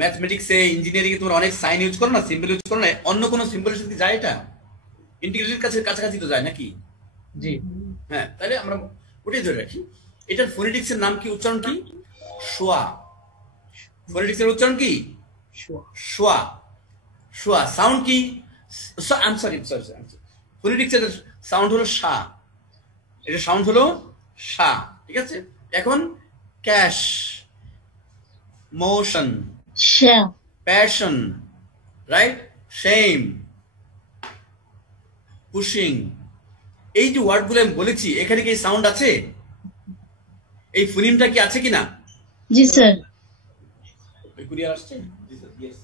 ম্যাথমেটিক্সে engineering এ তোমরা অনেক sign use করো না, সিম্বল ইউজ করো না, অন্য কোনো সিম্বলের সাথে যায় এটা ইন্টিগ্রেটের কাছে কাছাকাছি তো যায় নাকি? জি হ্যাঁ, তাহলে আমরা ওটাই ধরে রাখি। এটার ফোনেটিক্সের নাম কি, উচ্চারণ কি? শোয়া। ফোনেটিক্সের উচ্চারণ কি? শোয়া। শোয়া। সাউন্ড কি? আই এম সরি, ফোনেটিক্সের সাউন্ড হলো শা, এটা সাউন্ড হলো শা, ঠিক আছে? এখন cash, motion, passion, right, shame, pushing, এই যে ওয়ার্ডগুলো আমি বলেছি এখানে কি সাউন্ড আছে? এই ফোনিমটা কি আছে কিনা? জি স্যার। কুরিয়ার আসছে? জি স্যার, ইয়েস,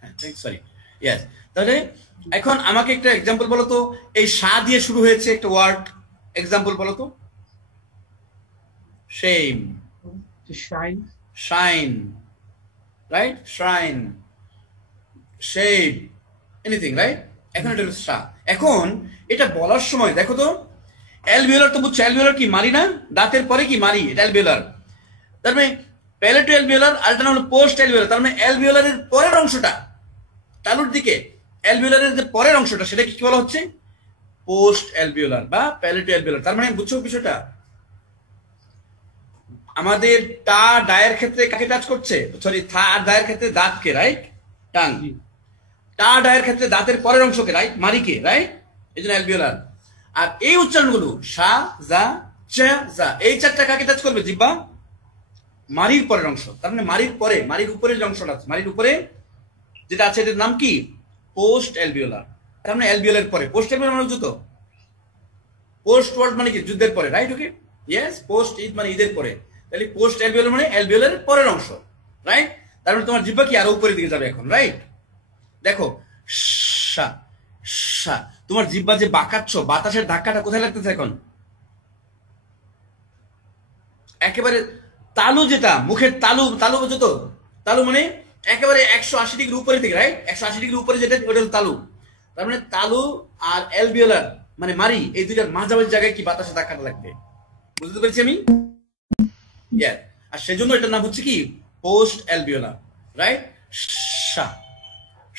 হ্যাঁ, সরি, ইয়েস। তাহলে এখন আমাকে একটা এক্সাম্পল বলো তো, এই শা দিয়ে শুরু হয়েছে একটা ওয়ার্ড, এক্সাম্পল বলো তো। Shame, shine, shine, right, shrine, shape, anything, right? এখন এটা হলো শা। এখন এটা বলার সময় দেখো তো, অ্যালভিওলার তো বুঝছো, অ্যালভিওলার কি মারি না, দাঁতের পরে কি মারি, এটা অ্যালভিওলার। তার মানে প্যালেটো অ্যালভিওলার, আরেকটা হলো পোস্ট অ্যালভিওলার। তার মানে অ্যালভিওলারের পরের অংশটা, তালুর দিকে অ্যালভিওলারের যে পরের অংশটা, সেটা কি বলা হচ্ছে? পোস্ট অ্যালভিওলার বা প্যালেটো অ্যালভিওলার। তার মানে বুঝছো বিষয়টা? আমাদের টা ডায়ের ক্ষেত্রে কাকে টাচ করছে? সরি, থা আর দায়ের ক্ষেত্রে দাঁতকে, রাইট, টাং। টা ডায়ের ক্ষেত্রে দাঁতের পরের অংশকে, রাইট, মারিকে, রাইট, এই জন্য অ্যালভিওলার। আর এই উচ্চারণগুলো সা, জা, চা, জা, এই চারটা কাকে টাচ করবে? জিহ্বা, মারির পরের অংশ। তার মানে মারির পরে, মারির উপরের যে অংশটা আছে, মারির উপরে যেটা আছে, এটার নাম কি? Post alveolar. তার মানে অ্যালভিওলার পরে, পোস্ট অ্যালভিওলার মানে যুদ্ধ, পোস্ট ওয়ার্ড মানে কি? যুদ্ধের পরে, right, okay, yes, post Eid মানে ঈদের পরে। তাহলে পোস্ট অ্যালভিওলার মানে অ্যালভিওলারের পরের অংশ, রাইট? তার মানে তোমার জিহ্বা কি আরো উপরের দিকে যাবে এখন, রাইট? দেখো, শা, শা, তোমার জিহ্বা যে বাঁকাচ্ছ, বাতাসের ধাক্কাটা কোথায় লাগতেছে এখন? একেবারে তালু, যেটা মুখের তালু, তালু বুঝো তো? তালু মানে একেবারে 180 ডিগ্রি উপরে থেকে, রাইট, 180 ডিগ্রি উপরে যেটা, ওটা হলো তালু। তার মানে তালু আর অ্যালভিওলার মানে মারি, এই দুইটার মাঝামাঝি জায়গায় কি বাতাসে ধাক্কাটা লাগবে, বুঝতে পেরেছি আমি? ইয়েস। আর সেজন্য এটার নাম হচ্ছে কি? Post alveolar, right? শা,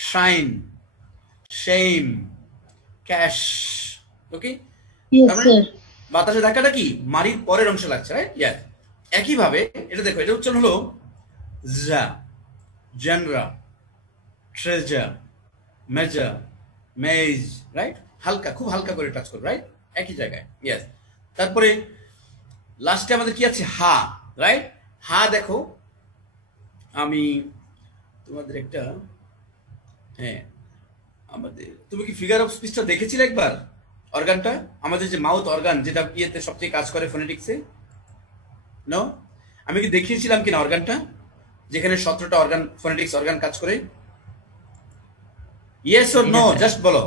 শাইন, শেম, ক্যাশ, ওকে? বাতাসের ধাক্কাটা কি? মারির পরের অংশে লাগছে, রাইট? ইয়েস। একইভাবে এটা দেখো, এটা উচ্চারণ হলো জা, জেনরা, ট্রেজার, মেজার, মেজ, রাইট? হালকা, খুব হালকা করে টাচ করো, রাইট, একই জায়গায়, ইয়েস। তারপরে লাস্টে আমাদের কি আছে? হা, রাইট? হা দেখো, আমি তোমাদের একটা, হ্যাঁ, আমাদের, তুমি কি ফিগার অফ স্পিচটা দেখেছিলে একবার? অর্গানটা, আমাদের যে মাউথ অর্গান, যেটা ইয়েতে সবচেয়ে কাজ করে ফোনেটিক্সে, নো? আমি কি দেখিয়েছিলাম কিনা অর্গানটা, যেখানে 17টা অর্গান, ফোনেটিক্স অর্গান কাজ করে? ইয়েস অর নো, জাস্ট বলো।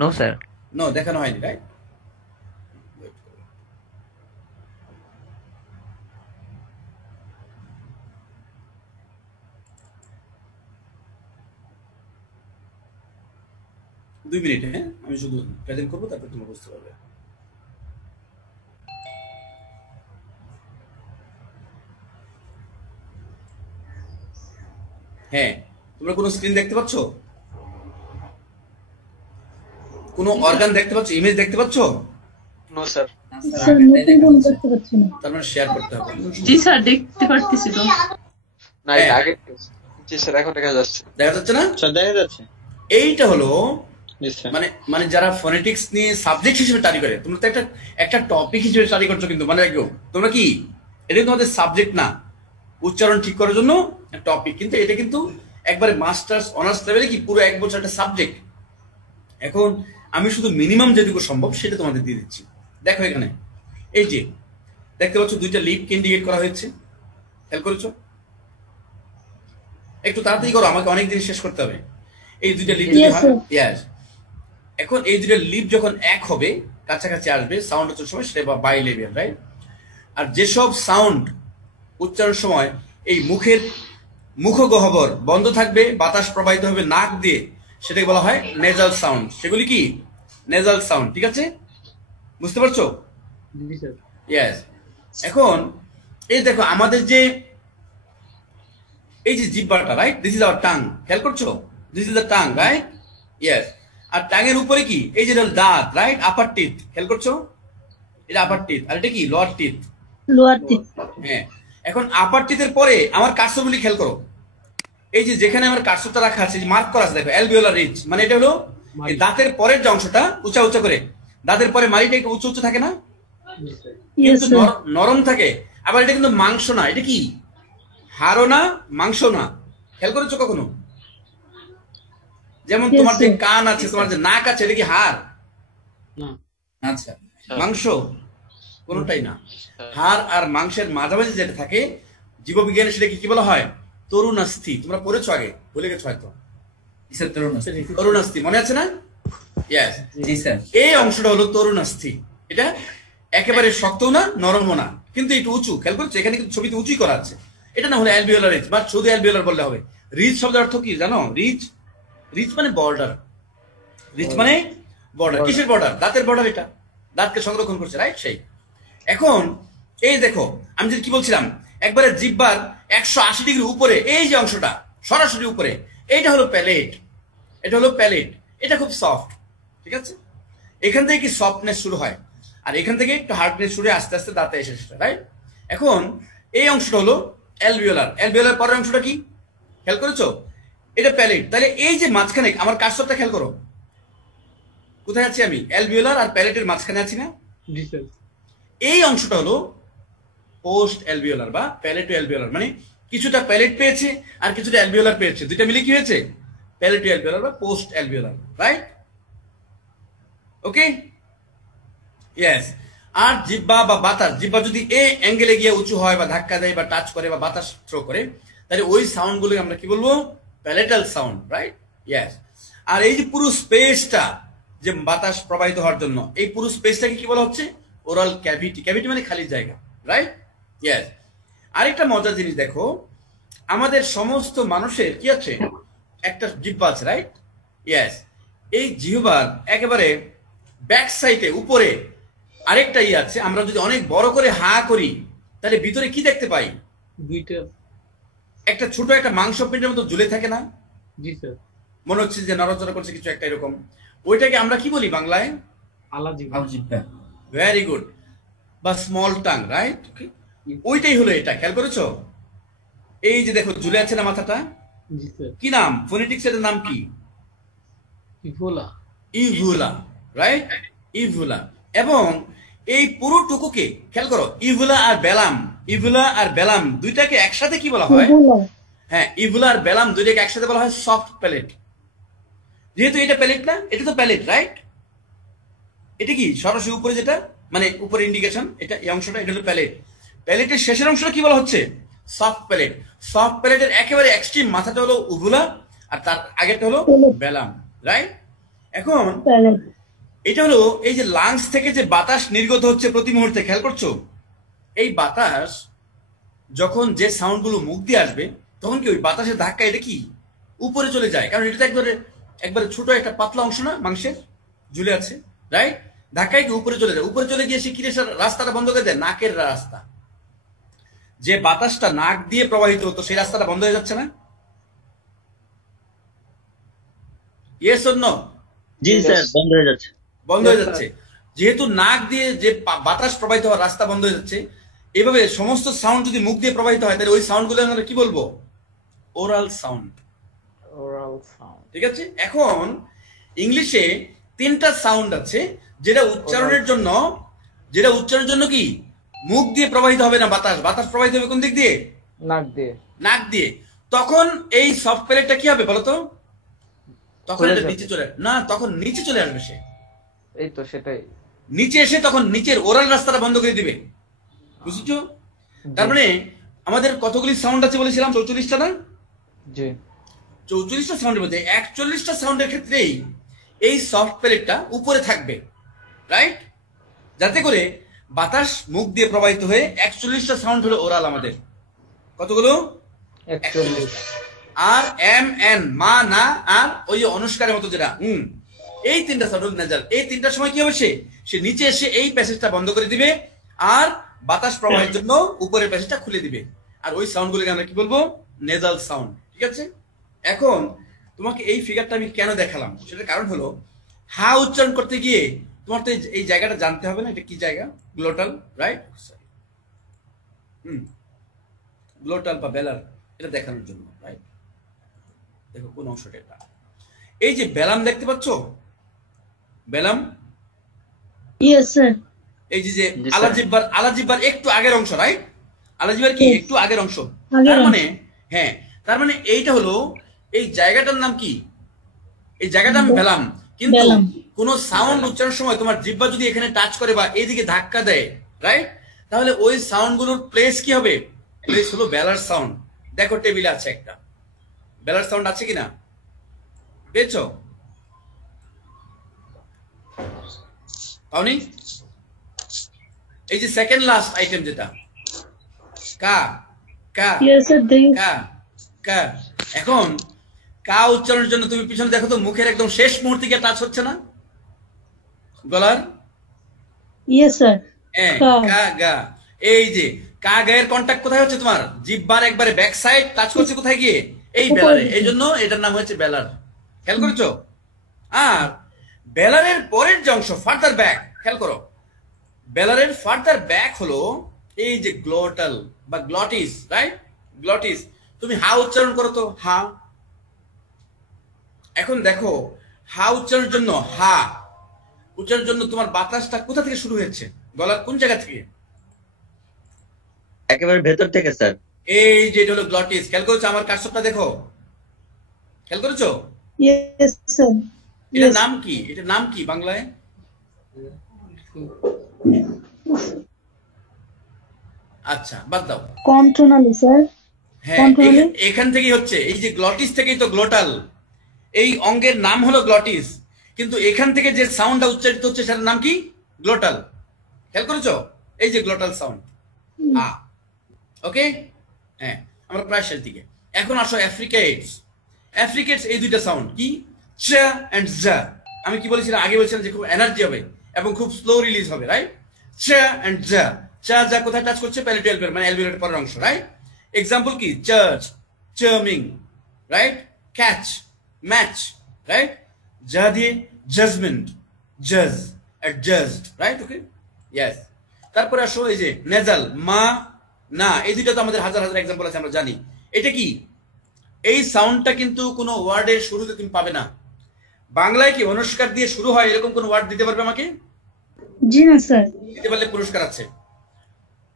নো স্যার, নো, দেখানো হয়নি, রাইট? দুই মিনিট, হ্যাঁ, আমি শুধু প্রেজেন্ট করবো, তারপর তুমি বুঝতে পারবে। হ্যাঁ, তোমরা কোনো স্ক্রিন দেখতে পাচ্ছ? কোনো অর্গান দেখতে পাচ্ছ? ইমেজ দেখতে পাচ্ছ? No sir. তার মানে শেয়ার করতে হবে। জি স্যার, দেখতে পারতেছি তো। না, এটা আগে, জি স্যার, এখন দেখা যাচ্ছে। দেখা যাচ্ছে না? স্যার দেখা যাচ্ছে। এইটা হলো মানে, মানে যারা ফোনেটিক্স নিয়ে সাবজেক্ট হিসেবে স্টাডি করে, তোমরা তো একটা টপিক হিসেবে স্টাডি করছো, কিন্তু মানে রাখো তোমরা কি, এটা তোমাদের সাবজেক্ট না, উচ্চারণ ঠিক করার জন্য টপিক, কিন্তু এটা কিন্তু একবারে মাস্টার্স অনার্স লেভেলে কি পুরো 1 বছর একটা সাবজেক্ট। এখন আমি শুধু মিনিমাম যেটুকু সম্ভব সেটা তোমাদের দিয়ে দিচ্ছি। দেখো এখানে, এই যে দেখতে পাচ্ছ, দুইটা লিপকে ইন্ডিকেট করা হয়েছে, খেয়াল করেছো? একটু তাড়াতাড়ি করো, আমাকে অনেক দিন শেষ করতে হবে। এই দুইটা লিপ যদি হয়, ইয়েস। এখন এই দুইটা লিপ যখন এক হবে, কাছাকাছি আসবে, সাউন্ড হচ্ছে সময়, সেটা বাই লেভেল, রাইট? আর যেসব সাউন্ড উচ্চারণ সময় এই মুখের মুখগহ্বর বন্ধ থাকবে, বাতাস প্রবাহিত হবে নাক দিয়ে, সেটাকে বলা হয় নেজাল সাউন্ড। সেগুলি কি? নেজাল সাউন্ড, ঠিক আছে? বুঝতে পারছো? ইয়েস। এখন এই দেখো, আমাদের যে এই যে জিহ্বাটা, right, this is our tongue, খেয়াল করছো, this is the tongue, right, yes. আর টাঙের উপরে কি, এই যে দাঁত, রাইট, আপার টিথ, খেয়াল করছো, এটা আপার টিথ, আর এটা কি লোয়ার টিথ। Lower teeth. হ্যাঁ, এখন আপার টিথের পরে আমার কার্সরগুলি খেয়াল করো, এই যে যেখানে আমার কার্সরটা রাখা আছে, মার্ক করা আছে দেখো, অ্যালভিওলার রিজ, মানে এটা হলো এই দাঁতের পরের যে অংশটা উঁচা উঁচা করে, দাঁতের পরে মাড়িটা একটু উঁচু উঁচু থাকে না, ইয়েস কিন্তু স্যার। নরম থাকে। আবার এটা কিন্তু মাংস না, এটা কি হাড়ও না মাংস না, খেয়াল করেছো কখনো? যেমন Yes, তোমার যে sir. কান আছে, তোমার যে নাক আছে, এটা কি হাড়? না। আচ্ছা, মাংস কোনোটাই না। হাড় আর মাংসের মাঝামাঝি যেটা থাকে, জীববিজ্ঞানে সেটাকে কি বলা হয়? তরুণাস্থি। তোমরা পড়েছো আগে, ভুলে গেছো হয়তো। স্যার তরুণাস্থি। তরুণাস্থি মনে আছে না? ইয়েস, জি স্যার। এই অংশটা হলো তরুণাস্থি। এটা একেবারে শক্তও না নরমও না, কিন্তু একটু উঁচু, খেয়াল করছো, এখানে কিন্তু ছবিতে উঁচুই করা আছে। এটা না হলে অ্যালভিওলার রিজ, বা শুধু অ্যালভিওলার বললে হবে। রিজ শব্দের অর্থ কি জানো? রিজ, রিজ মানে বর্ডার, রিজ মানে বর্ডার। কিসের বর্ডার? দাঁতের বর্ডার, এটা দাঁতকে সংরক্ষণ করছে, রাইট, সেই। এখন এই দেখো, আমি যদি কি বলছিলাম, একবারে জিহ্বার 180 ডিগ্রি উপরে এই যে অংশটা সরাসরি উপরে, এইটা হলো প্যালেট, এটা হলো প্যালেট, এটা খুব সফট, ঠিক আছে? এখান থেকে কি সফটনেস শুরু হয়, আর এখান থেকে একটু হার্ডনেস শুরু আস্তে আস্তে দাঁতে এসে, রাইট? এখন এই অংশটা হলো অ্যালভিওলার, অ্যালভিওলার পরের অংশটা কি খেয়াল করেছো? এটা প্যালেট। তাহলে এই যে মাঝখানে আমার কার্সরটা খেয়াল করো, কোথায় আছি আমি? অ্যালভিওলার আর প্যালেটের মাঝখানে আছি না? জি স্যার। এই অংশটা হলো পোস্ট অ্যালভিওলার বা প্যালেটো অ্যালভিওলার, মানে কিছুটা প্যালেট পেয়েছে আর কিছুটা অ্যালভিওলার পেয়েছে, দুইটা মিলে কি হয়েছে? প্যালেটো অ্যালভিওলার বা post alveolar, right? Okay, yes. আর জিহ্বা বা বাতাস, জিহ্বা যদি এ অ্যাঙ্গেলে গিয়ে উঁচু হয় বা ধাক্কা দেয় বা টাচ করে বা বাতাস থ্রো করে, তাহলে ওই সাউন্ড গুলোকে আমরা কি বলবো? প্যালেটাল সাউন্ড, রাইট, ইয়েস। আর এই যে পুরো স্পেসটা যে বাতাস প্রবাহিত হওয়ার জন্য, এই পুরো স্পেসটাকে কি বলা হচ্ছে? Oral cavity. ক্যাভিটি মানে খালি জায়গা, রাইট, ইয়েস। আরেকটা মজার জিনিস দেখো, আমাদের সমস্ত মানুষের কি আছে? একটা জিহ্বা আছে, রাইট, ইয়েস। এই জিহ্বার একেবারে ব্যাক সাইডে উপরে আরেকটা আছে। আমরা যদি অনেক বড় করে হা করি, তাহলে ভিতরে কি দেখতে পাই? দুইটা। একটা ছোট একটা মাংস পিণ্ডের মতো ঝুলে থাকে না? জি স্যার। মনে হচ্ছে যে নড়াচড়া করছে কিছু একটা, এরকম। ওইটাকে আমরা কি বলি বাংলায়? আলাজি। আলজিব্বা। ভেরি গুড, বা স্মল টাং, রাইট। ওইটাই হলো এটা, খেয়াল করেছো? এই যে দেখো ঝুলে আছে না মাথাটা, জি স্যার। কি নাম? ফোনেটিক্স এর নাম কি? ইভোলা। ইভুলা, রাইট, ইভুলা। এবং এই পুরো টুকুকে খেয়াল করো, ইভুলা আর বেলাম, ইভুলা আর বেলাম দুইটাকে একসাথে কি বলা হয়? হ্যাঁ, ইভুলা আর বেলাম দুইটাকে একসাথে বলা হয় সফট প্যালেট। যেহেতু এটা প্যালেট না, এটা তো প্যালেট, রাইট? এটা কি সরাসরি উপরে যেটা, মানে উপরে ইন্ডিকেশন, এটা এই অংশটা, এটা হলো প্যালেট। প্যালেটের শেষের অংশটা কি বলা হচ্ছে? Soft palate. সফট প্যালেটের একেবারে এক্সট্রিম মাথাটা হলো উভুলা, আর তার আগেরটা হলো বেলাম, রাইট? এখন এটা হলো এই যে লাংস থেকে যে বাতাস নির্গত হচ্ছে প্রতি মুহূর্তে, খেয়াল করছো? এই বাতাস যখন যে সাউন্ড গুলো মুখ দিয়ে আসবে, তখন কি ওই বাতাসের ধাক্কা এটা কি উপরে চলে যায়, কারণ এটা তো একবারে ছোট একটা পাতলা অংশ না, মাংসের ঝুলে আছে, রাইট? ধাক্কায় কি উপরে চলে যায়, উপরে চলে গিয়ে সে কিরে রাস্তাটা বন্ধ করে দেয়, নাকের রাস্তা। যে বাতাসটা নাক দিয়ে প্রবাহিত হতো, সেই রাস্তাটা বন্ধ হয়ে যাচ্ছে না? Yes or no? জি স্যার, বন্ধ হয়ে যাচ্ছে। বন্ধ হয়ে যাচ্ছে। যেহেতু নাক দিয়ে যে বাতাস প্রবাহিত হওয়ার রাস্তা বন্ধ হয়ে যাচ্ছে, এভাবে সমস্ত সাউন্ড যদি মুখ দিয়ে প্রবাহিত হয়, তাহলে ওই সাউন্ড গুলো আমরা কি বলবো? Oral sound, oral sound. ঠিক আছে? এখন ইংলিশে 3টা সাউন্ড আছে, যেটা উচ্চারণের জন্য কি মুখ দিয়ে প্রবাহিত হবে না, বাতাস প্রবাহিত হবে কোন দিক দিয়ে? নাক দিয়ে। নাক দিয়ে। তখন এই সফট প্যালেটটা কি হবে বলতো? তখন খুলে এটা যাবে। নিচে চলে, না, তখন নিচে চলে আসবে সে, এই তো সেটাই। নিচে এসে তখন নিচের ওরাল রাস্তাটা বন্ধ করে দিবে, বুঝছো? তার মানে আমাদের কতগুলি সাউন্ড আছে বলেছিলাম? 44টা না? জি। 44টা সাউন্ডের মধ্যে 41টা সাউন্ডের ক্ষেত্রেই এই সফট প্যালেটটা উপরে থাকবে, রাইট? যাতে করে বাতাস মুখ দিয়ে প্রবাহিত হয়ে 41টা সাউন্ড হলো ওরাল আমাদের। কতগুলো? 41। আর এম এন, মা, না, আর ওই যে অনুষ্কারের মতো যেটা এই 3টা সাউন্ড নেজাল। এই 3টার সময় কি হবে? সে নিচে এসে এই প্যাসেজটা বন্ধ করে দিবে, আর বাতাস প্রবাহের জন্য উপরের প্যাসেজটা খুলে দিবে। আর ওই সাউন্ড গুলোকে আমরা কি বলবো? নেজাল সাউন্ড, ঠিক আছে? এখন তোমাকে এই ফিগারটা আমি কেন দেখালাম সেটার কারণ হলো হা উচ্চারণ করতে গিয়ে তোমার তো এই জায়গাটা জানতে হবে না, এটা কি জায়গা? Glottal, right? গ্লোটাল বা বেলার, এটা দেখানোর জন্য, রাইট? দেখো কোন অংশটা এটা, এই যে বেলাম দেখতে পাচ্ছ, বেলাম, Yes, sir. এই যে জি, স্যার। আলাজিব্বার একটু আগের অংশ, রাইট? আলাজিব্বার কি Yes. একটু আগের অংশ, আগের তার অংশ। মানে হ্যাঁ, তার মানে এইটা হলো, এই জায়গাটার নাম কি? এই জায়গাটা আমি পেলাম, কিন্তু বেলাম। কোন সাউন্ড উচ্চারণের সময় তোমার জিহ্বা যদি এখানে টাচ করে বা এইদিকে ধাক্কা দেয়, রাইট, তাহলে ওই সাউন্ড গুলোর প্লেস কি হবে? প্লেস হলো বেলার সাউন্ড। দেখো টেবিলে আছে একটা বেলার সাউন্ড, আছে কিনা পেয়েছো? পাওনি? এই যে সেকেন্ড লাস্ট আইটেম যেটা কা, কা, Yes, sir. কা, কা। এখন কা উচ্চারণের জন্য তুমি পিছনে দেখো তো, মুখের একদম শেষ মুহূর্তে গিয়ে টাচ হচ্ছে না গলার? Yes, sir. হ্যাঁ, কা। কা, গা। এই যে কা গায়ের কন্টাক্ট কোথায় হচ্ছে? তোমার জিহ্বার একবারে ব্যাক সাইড টাচ করছে কোথায় গিয়ে? এই উপরের বেলারে। দিকে। এই জন্য এটার নাম হচ্ছে বেলার। খেয়াল করেছো? আর বেলারের পরের যে অংশ ফার্দার ব্যাক, খেয়াল করো, বেলারের ফার্দার ব্যাক হলো এই যে গ্লোটাল বা গ্লটিস, রাইট? গ্লটিস। তুমি হা উচ্চারণ করো তো, হা। এখন দেখো হা উচ্চারণের জন্য, হা উচ্চারণের জন্য তোমার বাতাসটা কোথা থেকে শুরু হয়েছে? গলার কোন জায়গা থেকে? একেবারে ভেতর থেকে স্যার। এই যে এটা হলো গ্লটিস। খেয়াল করেছো? আমার কার্সরটা দেখো, খেয়াল করেছো? Yes, sir. এটার Yes. নাম কি? এটার নাম কি বাংলায়? আচ্ছা বাদ দাও। Contonally, sir. হ্যাঁ, Contonally? এখান থেকেই হচ্ছে, এই যে গ্লটিস থেকেই তো গ্লোটাল, এই অঙ্গের নাম হলো গ্লটিস, কিন্তু এখান থেকে যে সাউন্ডটা উচ্চারিত হচ্ছে সেটার নাম কি? গ্লোটাল। খেয়াল করেছো? এই যে গ্লোটাল সাউন্ড, আ। ওকে, হ্যাঁ, আমরা প্রায় শেষ দিকে। এখন আসো আফ্রিকেটস। আফ্রিকেটস এই দুইটা সাউন্ড কি? চ এন্ড জা। আমি কি বলেছিলাম? আগে বলেছিলাম যে খুব এনার্জি হবে এবং খুব স্লো রিলিজ হবে, রাইট? চ এন্ড জা। চা যা কোথায় টাচ করছে? প্যালেটো অ্যালভিওলার, মানে অ্যালভিওলারের পরের অংশ, রাইট? এক্সাম্পল কি? Church, charming, right? Catch, match, right? যা দিয়ে জাজমেন্ট, জাজ, অ্যাডজাস্ট, রাইট? Okay, yes. তারপরে আসো এই যে নেজাল, মা, না, এই দুইটা তো আমাদের হাজার হাজার এক্সাম্পল আছে, আমরা জানি। এটা কি? এই সাউন্ডটা কিন্তু কোনো ওয়ার্ডের শুরুতে তুমি পাবে না। বাংলায় কি অনুষ্কার দিয়ে শুরু হয় এরকম কোন ওয়ার্ড দিতে পারবে আমাকে? জি না, স্যার। দিতে পারলে পুরস্কার আছে।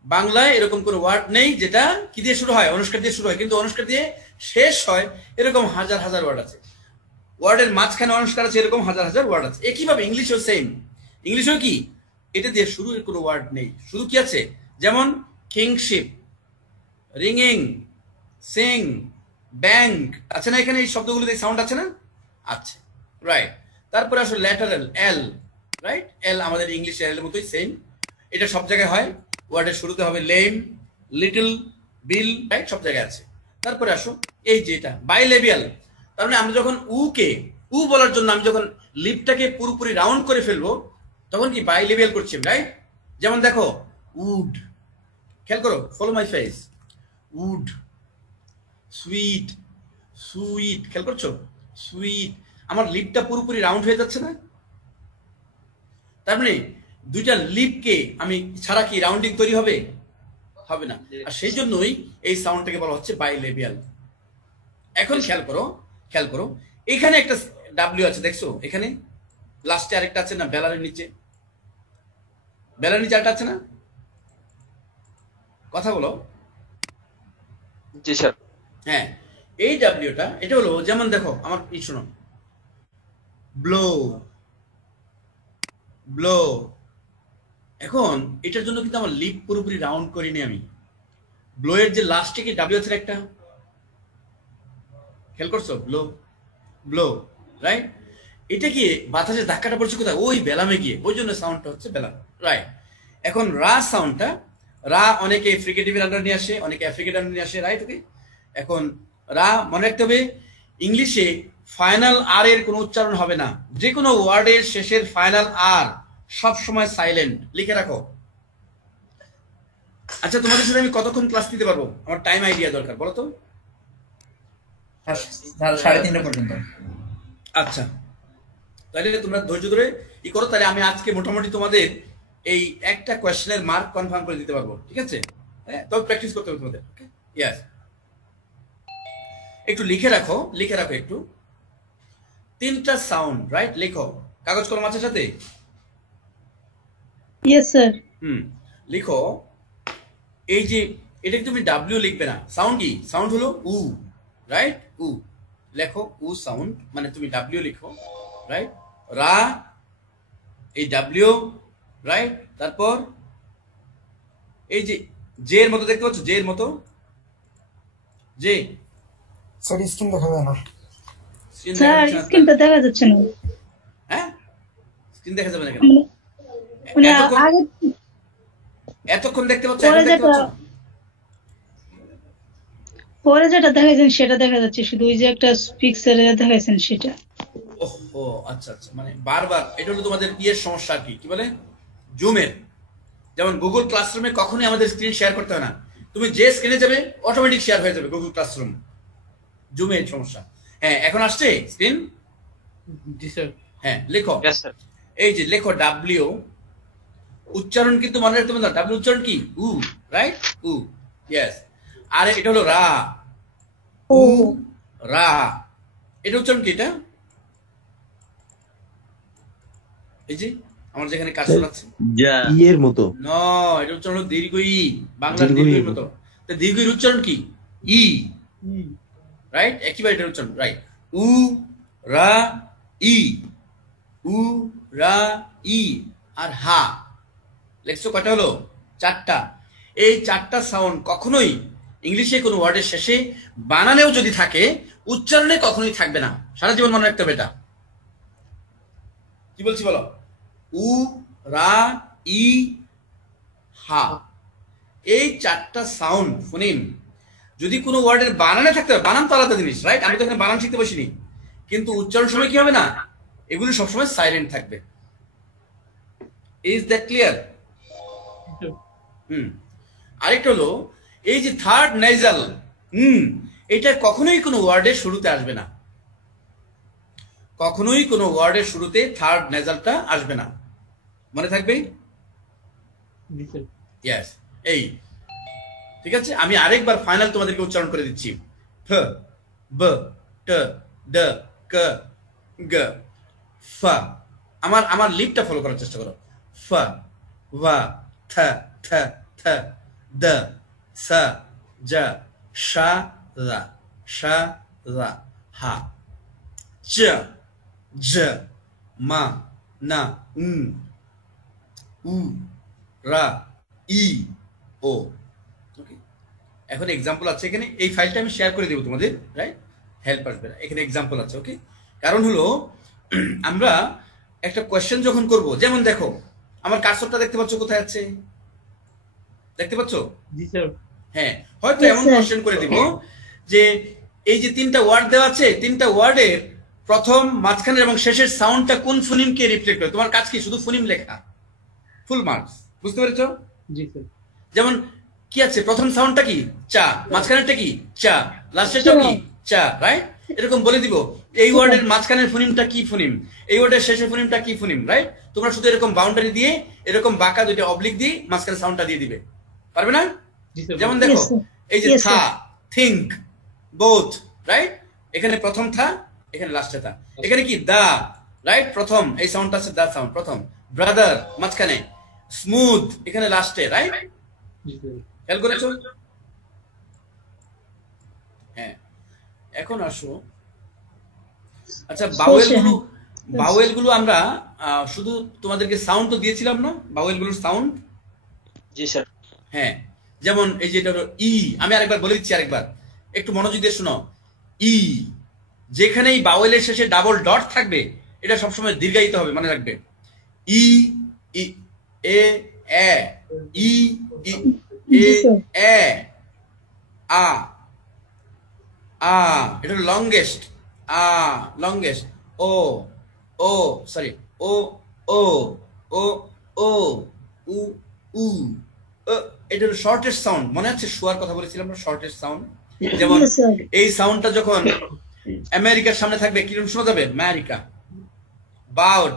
বাংলায় এরকম কোন ওয়ার্ড নেই যেটা কি দিয়ে শুরু হয়? অনুষ্কার দিয়ে শুরু হয়, কিন্তু অনুষ্কার দিয়ে শেষ হয় এরকম হাজার হাজার ওয়ার্ড আছে। ওয়ার্ডের মাঝখানে অনুষ্কার আছে এরকম হাজার হাজার ওয়ার্ড আছে। একইভাবে ইংলিশেও সেম। ইংলিশেও কি এটা দিয়ে শুরুর কোনো ওয়ার্ড নেই, শুধু কি আছে? যেমন কিংশিপ, রিংইং, সিং, ব্যাংক, আছে না এখানে? এই শব্দগুলোতে সাউন্ড আছে না? আছে, রাইট। তারপরে আসলে ল্যাটারাল, এল, রাইট? এল আমাদের ইংলিশে এল এর মতোই সেম। এটা সব জায়গায় হয়। ওয়ার্ডের শুরুতে হবে লেম, লিটল, বিল, রাইট? সব জায়গায় আছে। তারপরে আসো এই যে এটা বাইলেবিয়াল, তার মানে আমরা যখন উ বলার জন্য আমি যখন লিপটাকে পুরোপুরি রাউন্ড করে ফেলবো তখন কি বাইলেবিয়াল করছি, রাইট? যেমন দেখো উড, খেয়াল করো, follow my face, wood, sweet, sweet, খেয়াল করছো? সুইট, আমার লিপটা পুরোপুরি রাউন্ড হয়ে যাচ্ছে না? তার মানে দুইটা লিপকে আমি ছাড়া কি রাউন্ডিং তৈরি হবে? হবে না। আর সেই জন্যই এই সাউন্ডটাকে বলা হচ্ছে বাইলেবিয়াল। এখন খেয়াল করো, খেয়াল করো, এখানে একটা ডাব্লিউ আছে, দেখছো? এখানে লাস্টে আরেকটা আছে না? বেলারের নিচে, বেলার নিচে আরেকটা আছে না? কথা বলো। জি স্যার। হ্যাঁ, এই ডাব্লিউটা, এটা হলো যেমন দেখো আমার শোনো, ব্লো, ব্লো। এখন এটার জন্য কিন্তু আমার লিপ পুরোপুরি রাউন্ড করিনি আমি। ব্লো এর যে লাস্টে কি ডাব্লিউ আছে একটা, খেয়াল করছো? Blow, blow, right? এটা কি বাতাসের ধাক্কাটা পড়ছে কোথায়? ওই বেলামে গিয়ে, ওই জন্য সাউন্ডটা হচ্ছে বেলাম, রাইট? এখন রা সাউন্ডটা, রা অনেকে ফ্রিকেটিভের আন্ডার নিয়ে আসে, অনেকে আফ্রিকেট আন্ডার নিয়ে আসে, রাইট? ওকে, এখন রা মনে রাখতে হবে ইংলিশে ফাইনাল আর এর কোনো উচ্চারণ হবে না। যে কোনো ওয়ার্ডের শেষের ফাইনাল আর সব সময় সাইলেন্ট, লিখে রাখো। আচ্ছা, তোমাদের সাথে আমি কতক্ষণ ক্লাস নিতে পারবো? আমার টাইম আইডিয়া দরকার, বলো তো। সাড়ে 3টা পর্যন্ত। আচ্ছা, তাহলে তোমরা ধৈর্য ধরে ই করো, তাহলে আমি আজকে মোটামুটি তোমাদের এই একটা কোয়েশ্চেনের মার্ক কনফার্ম করে দিতে পারবো, ঠিক আছে? হ্যাঁ, তবে প্র্যাকটিস করতে হবে তোমাদের। ওকে, ইয়েস। একটু লিখে রাখো একটু 3টা সাউন্ড, রাইট? লেখো, কাগজ কলম আছে সাথে? Yes, sir. লিখো, এই যে এটাকে তুমি ডাব্লিউ লিখবে না, সাউন্ড কি? সাউন্ড হলো উ, রাইট? উ লেখো, উ সাউন্ড, মানে তুমি ডাব্লিউ লিখো, রাইট? রা, এই ডাব্লিউ, রাইট? তারপর এই যে জে এর মতো দেখতে পাচ্ছ, জে এর মতো, জে। স্যার স্ক্রিন দেখা যায় না। স্যার স্ক্রিনটা দেখা যাচ্ছে না। হ্যাঁ, স্ক্রিন দেখা যাবে না কেন? মানে এতক্ষণ- আগে এতক্ষণ দেখতে পাচ্ছ, পরে এখন দেখতে যেটা পাচ্ছ? পরে যেটা দেখাইছেন সেটা দেখা যাচ্ছে, শুধু ওই যে একটা পিক্সেলে দেখাইছেন সেটা। ও আচ্ছা আচ্ছা, মানে বারবার এটা হলো তোমাদের ইয়ের সমস্যা আর কি, কি বলে, জুমের। যেমন গুগল ক্লাসরুমে কখনোই আমাদের স্ক্রিন শেয়ার করতে হয় না, তুমি যে স্ক্রিনে যাবে অটোমেটিক শেয়ার হয়ে যাবে গুগল ক্লাসরুম। জুমের সমস্যা। হ্যাঁ, এখন আসছে স্ক্রিন? জি স্যার। হ্যাঁ, লেখো, Yes, sir. এই যে লেখো ডাব্লিউ, উচ্চারণ কিন্তু মনে রাখতে হবে না, ডাব্লিউ উচ্চারণ কি? উ, রাইট? উ, ইয়েস। আর এটা হলো রা, উ, রা। এটা উচ্চারণ কি? এটা এই যে আমার যেখানে কার্সর আছে, যা ইয়ের মতো। ন, এটা উচ্চারণ হলো দীর্ঘ ই, বাংলার দীর্ঘ দীর্ঘ ই ইর মতো। তো দীর্ঘ ইর উচ্চারণ কি? ই, রাইট? একইবার এটার উচ্চারণ, রাইট? উ, রা, ই, উ, রা, ই, আর হা। লেখছো কয়টা হলো? 4টা। এই 4টা সাউন্ড কখনোই ইংলিশে কোনো ওয়ার্ডের শেষে বানানেও যদি থাকে, উচ্চারণে কখনোই থাকবে না। সারা জীবন মনে রাখতে হবে এটা। কি বলছি বলো? উ, রা, ই, হা। এই 4টা সাউন্ড ফোনিম যদি কোনো ওয়ার্ডের বানানে থাকতে হবে, বানান তো আলাদা জিনিস, রাইট? আমি তো এখানে বানান শিখতে বসিনি, কিন্তু উচ্চারণ সময় কি হবে না, এগুলো সবসময় সাইলেন্ট থাকবে। Is that clear? আরেকটা হলো এই যে থার্ড নেজাল, এটা কখনোই কোনো ওয়ার্ডের শুরুতে আসবে না, কখনোই কোনো ওয়ার্ডের শুরুতে থার্ড নেজালটা আসবে না, মনে থাকবে? ইয়েস। এই ঠিক আছে, আমি আরেকবার ফাইনাল তোমাদেরকে উচ্চারণ করে দিচ্ছি। ফ, ব, ট, ড, ক, গ, ফ। আমার লিপটা ফলো করার চেষ্টা করো। ফ, ওয়া, থ, থ, থ, দ, স, জ, শ, র, শ, র, হা, চ, জ, মা, না, উ, রা, ই, ও। ওকে, এখন এক্সাম্পল আছে এখানে, এই ফাইলটা আমি শেয়ার করে দেবো তোমাদের, রাইট? হেল্প আসবে না, এখানে এক্সাম্পল আছে। ওকে, কারণ হলো আমরা একটা কোয়েশ্চেন যখন করব, যেমন দেখো আমার কার্সরটা দেখতে পাচ্ছ কোথায় আছে? দেখতে পাচ্ছ? জি স্যার। হ্যাঁ, হয়তো Yes, এমন sir. কোয়েশ্চেন করে দিব যে এই যে 3টা ওয়ার্ড দেওয়া আছে, 3টা ওয়ার্ডের প্রথম, মাঝখানে এবং শেষের সাউন্ডটা কোন ফোনিমকে রিফ্লেক্ট করে। তোমার কাজ কি? শুধু ফোনিম লেখা, ফুল মার্কস। বুঝতে পেরেছো? জি স্যার। যেমন কি আছে, প্রথম সাউন্ডটা কি? চা, মাঝখানেরটা কি? চা, লাস্টেরটা কি? চা, রাইট? এরকম বলে দিব এই ওয়ার্ডের মাঝখানের ফোনিমটা কি ফোনিম, এই ওয়ার্ডের শেষের ফোনিমটা কি ফোনিম, রাইট? তোমরা শুধু এরকম বাউন্ডারি দিয়ে, এরকম বাঁকা দুইটা অবলিক দিয়ে মাঝখানে সাউন্ডটা দিয়ে দিবে, পারবে না? জি স্যার। যেমন দেখো, Yes, sir. এই যে Yes, থা, sir. Think, both, right? এখানে প্রথম থা, এখানে লাস্টে থা। এখানে কি? দা, রাইট? প্রথম এই সাউন্ডটা আছে দা সাউন্ড, প্রথম। ব্রাদার মাঝখানে, স্মুথ এখানে লাস্টে, রাইট? জি স্যার। খেয়াল করেছো? হ্যাঁ, এখন আসো, আচ্ছা বাওয়েল গুলো আমরা শুধু তোমাদেরকে সাউন্ড তো দিয়েছিলাম না, বাওয়েল গুলোর সাউন্ড? জি স্যার। হ্যাঁ, যেমন এই যে এটা হলো ই, আমি আরেকবার বলে দিচ্ছি, আরেকবার একটু মনোযোগ দিয়ে শোনো। ই, যেখানেই বাওয়েলের শেষে ডাবল ডট থাকবে, এটা সবসময় দীর্ঘায়িত হবে, মনে রাখবে। ই, ই, এ, এ, ই, ই, এ, জি, স্যার। এ, আ, আ, এটা হলো লংগেস্ট, আ, লংগেস্ট। ও, ও, সরি, ও, ও, ও, ও, উ, উ, এটা হলো শর্টেস্ট সাউন্ড। মনে আছে শোয়ার কথা বলেছিলাম আমরা, শর্টেস্ট সাউন্ড। যেমন Yes, sir. এই সাউন্ডটা যখন আমেরিকার সামনে থাকবে কিরকম শোনা যাবে? আমেরিকা। Bowed,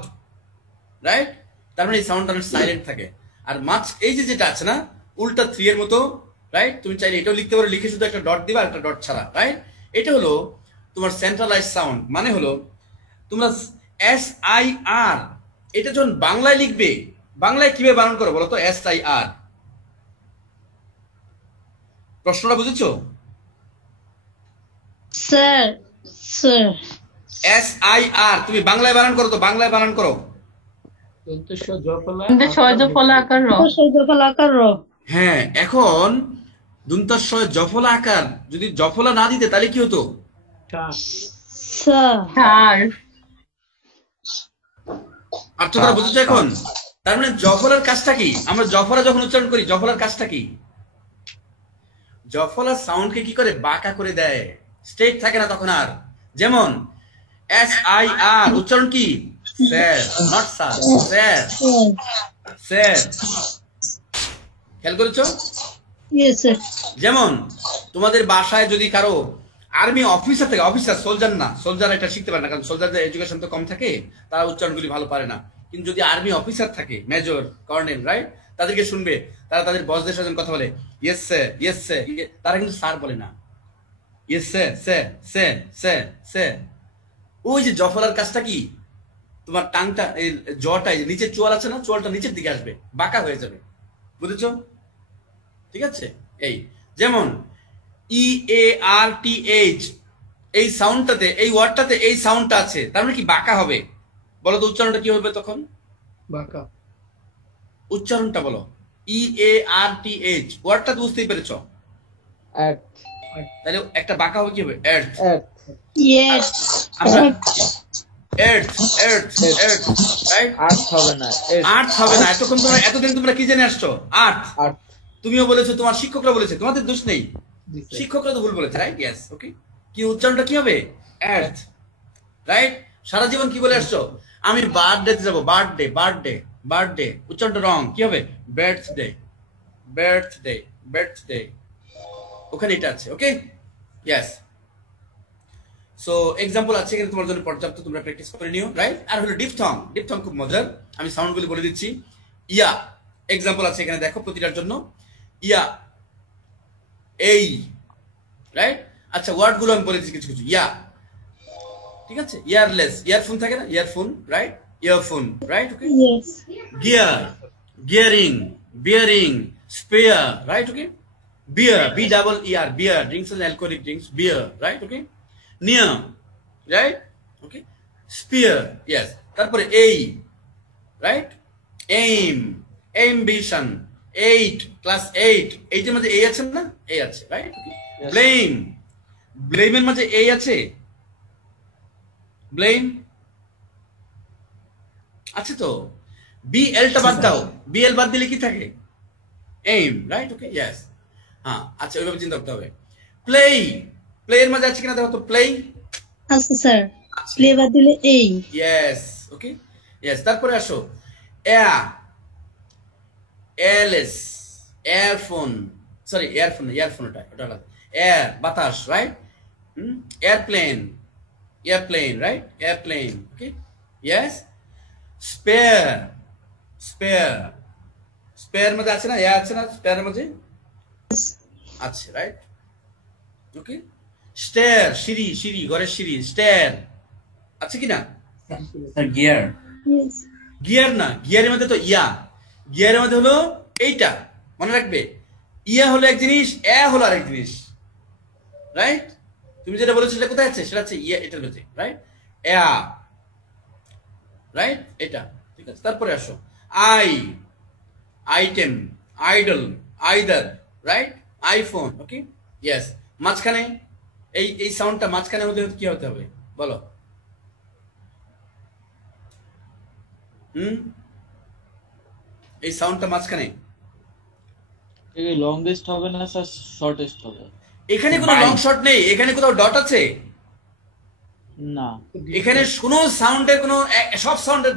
right? তার মানে এই সাউন্ডটা সাইলেন্ট থাকে। আর মাছ এই যে যেটা আছে না উল্টা 3 এর মতো, রাইট? তুমি চাইলে এটাও লিখতে পারো, লিখে শুধু একটা ডট দিবা আর একটা ডট ছাড়া, রাইট? এটা হলো তোমার সেন্ট্রালাইজ সাউন্ড। মানে হলো তোমরা SIR এটা যখন বাংলায় লিখবে, বাংলায় কিভাবে বানান করো বলো তো? SIR, প্রশ্নটা বুঝেছো? স্যার স্যার SIR তুমি বাংলায় বানান করো তো, বাংলায় বানান করো। সহজফল আকার র। হ্যাঁ, এখন দুন্তাশয় জফলা আকার যদি জফলা না দিতে তাহলে কি হতো? স্যার অর্থটা বুঝেছো এখন? তার মানে জফলার কাজটা কি? আমরা জফলা যখন উচ্চারণ করি, জফলার কাজটা কি? জফলা সাউন্ডকে কি করে? বাঁকা করে দেয়, স্ট্রেট থাকে না তখন আর। যেমন SIR উচ্চারণ কি? Sir, not sir, sir, sir. খেয়াল করেছো? Yes sir. যেমন তোমাদের বাসায় যদি কারো আর্মি অফিসার থাকে, অফিসার, সোলজার না, সোলজার এটা শিখতে পারে না, কারণ সোলজারদের এডুকেশন তো কম থাকে, তারা উচ্চারণগুলি ভালো পারে না। কিন্তু যদি আর্মি অফিসার থাকে, মেজর, কর্নেল, রাইট, তাদেরকে শুনবে, তারা তাদের বসদের সাথে কথা বলে, ইয়েস স্যার, ইয়েস স্যার, তারা কিন্তু স্যার বলে না, yes sir, sir, sir, sir, sir. ওই যে জফলার কাজটা কি? তোমার টাংটা, এই জটা, এই নিচের চোয়াল আছে না, চোয়ালটা নিচের দিকে আসবে, বাঁকা হয়ে যাবে, বুঝেছো? ঠিক আছে? এই যেমন EARTH এই সাউন্ডটাতে, এই ওয়ার্ডটাতে এই সাউন্ডটা আছে, তার মানে কি বাঁকা হবে? বলো তো উচ্চারণটা কি হবে তখন? বাঁকা। উচ্চারণটা বলো। EARTH ওয়ার্ডটা তো বুঝতেই পেরেছো? আর্থ। তাহলে একটা বাঁকা হবে কি হবে? এর্থ। আর্থ। ইয়েস আমরা এর্থ, এর্থ, এর্থ, রাইট? আর্থ হবে না, আর্থ হবে না। এতদিন তোমরা কি জেনে আসছো? আর্থ। আর্থ। তুমিও বলেছো, তোমার শিক্ষকরা বলেছে, তোমাদের দোষ নেই, জি স্যার। শিক্ষকরা তো ভুল বলেছে, রাইট? ইয়েস, ওকে। কি উচ্চারণটা কি হবে? এর্থ, রাইট? সারা জীবন কি বলে আসছো? আমি বার্থডেতে যাবো, বার্থডে, বার্থডে, বার্থডে, উচ্চারণটা রং, কি হবে? Birthday, birthday, birthday. ওখানে এটা আছে, ওকে? ইয়েস। সো এক্সাম্পল আছে এখানে তোমার জন্য পর্যাপ্ত, তোমরা প্র্যাকটিস করে নিও, রাইট? আর হলো ডিপথং। ডিপথং খুব মজার, আমি সাউন্ডগুলো বলে দিচ্ছি। ইয়া, এক্সাম্পল আছে এখানে দেখো প্রতিটার জন্য। ইয়া, এই, রাইট? আচ্ছা, ওয়ার্ড গুলো আমি বলে দিচ্ছি কিছু কিছু। ইয়া, ঠিক আছে? ইয়ারলেস, ইয়ারফোন থাকে না, earphone, right? Earphone, right? Okay. Yes gear, gearing, bearing, spare, right? Okay. Beer, BEER, beer, drinks and alcoholic drinks, beer, right? Okay. Near, right? Okay. Spear, yes. তারপরে এই, রাইট? এইম, এম্বিশন, 8, ক্লাস 8, এইটার মধ্যে এই আছে না? এই আছে, right? Blame, ব্লেমের মাঝে এই আছে? ব্লেম আছে তো। BL টা বাদ দাও, BL বাদ দিলে কি থাকে? Aim, right? Okay, yes. হ্যাঁ, আচ্ছা, ওইভাবে চিন্তা করতে হবে। প্লে, প্লে এর মাঝে আছে কিনা দেখো তো, প্লে আচ্ছা স্যার। প্লে বাদ দিলে এই। Yes, okay, yes. তারপরে আসো, air, airless, airphone, sorry airphone, earphone ওটা আলাদা। এয়ার, বাতাস, right? Airplane, airplane, right? Airplane, okay, yes. Spare, spare, spare মধ্যে আছে না? আছে না স্পেয়ারের মধ্যে? আছে, রাইট? ওকে। স্টেয়ার, সিঁড়ি, সিঁড়ি, ঘরের সিঁড়ি, স্টেয়ার আছে কিনা? Sir gear. ইয়েস গিয়ার না, গিয়ারের মধ্যে তো ইয়া, গিয়ারের মধ্যে হলো এইটা, মনে রাখবে। ইয়া হলো এক জিনিস, এ হলো আরেক জিনিস, রাইট? তুমি যেটা বলেছো সেটা কোথায় আছে? সেটা আছে ইয়া, এটার মধ্যে, রাইট? এয়া, রাইট? এটা, ঠিক আছে। তারপরে আসো, I, item, idol, either, right? IPhone, okay, yes. মাঝখানে এই সাউন্ডটা মাঝখানে হতে কি হতে হবে বলো? এই সাউন্ডটা মাঝখানে লংগেস্ট হবে না স্যার, শর্টেস্ট হবে? এখানে কোনো লং শর্ট নেই, এখানে কোথাও ডট আছে না, এখানে কোনো সাউন্ডের কোনো সব সাউন্ডের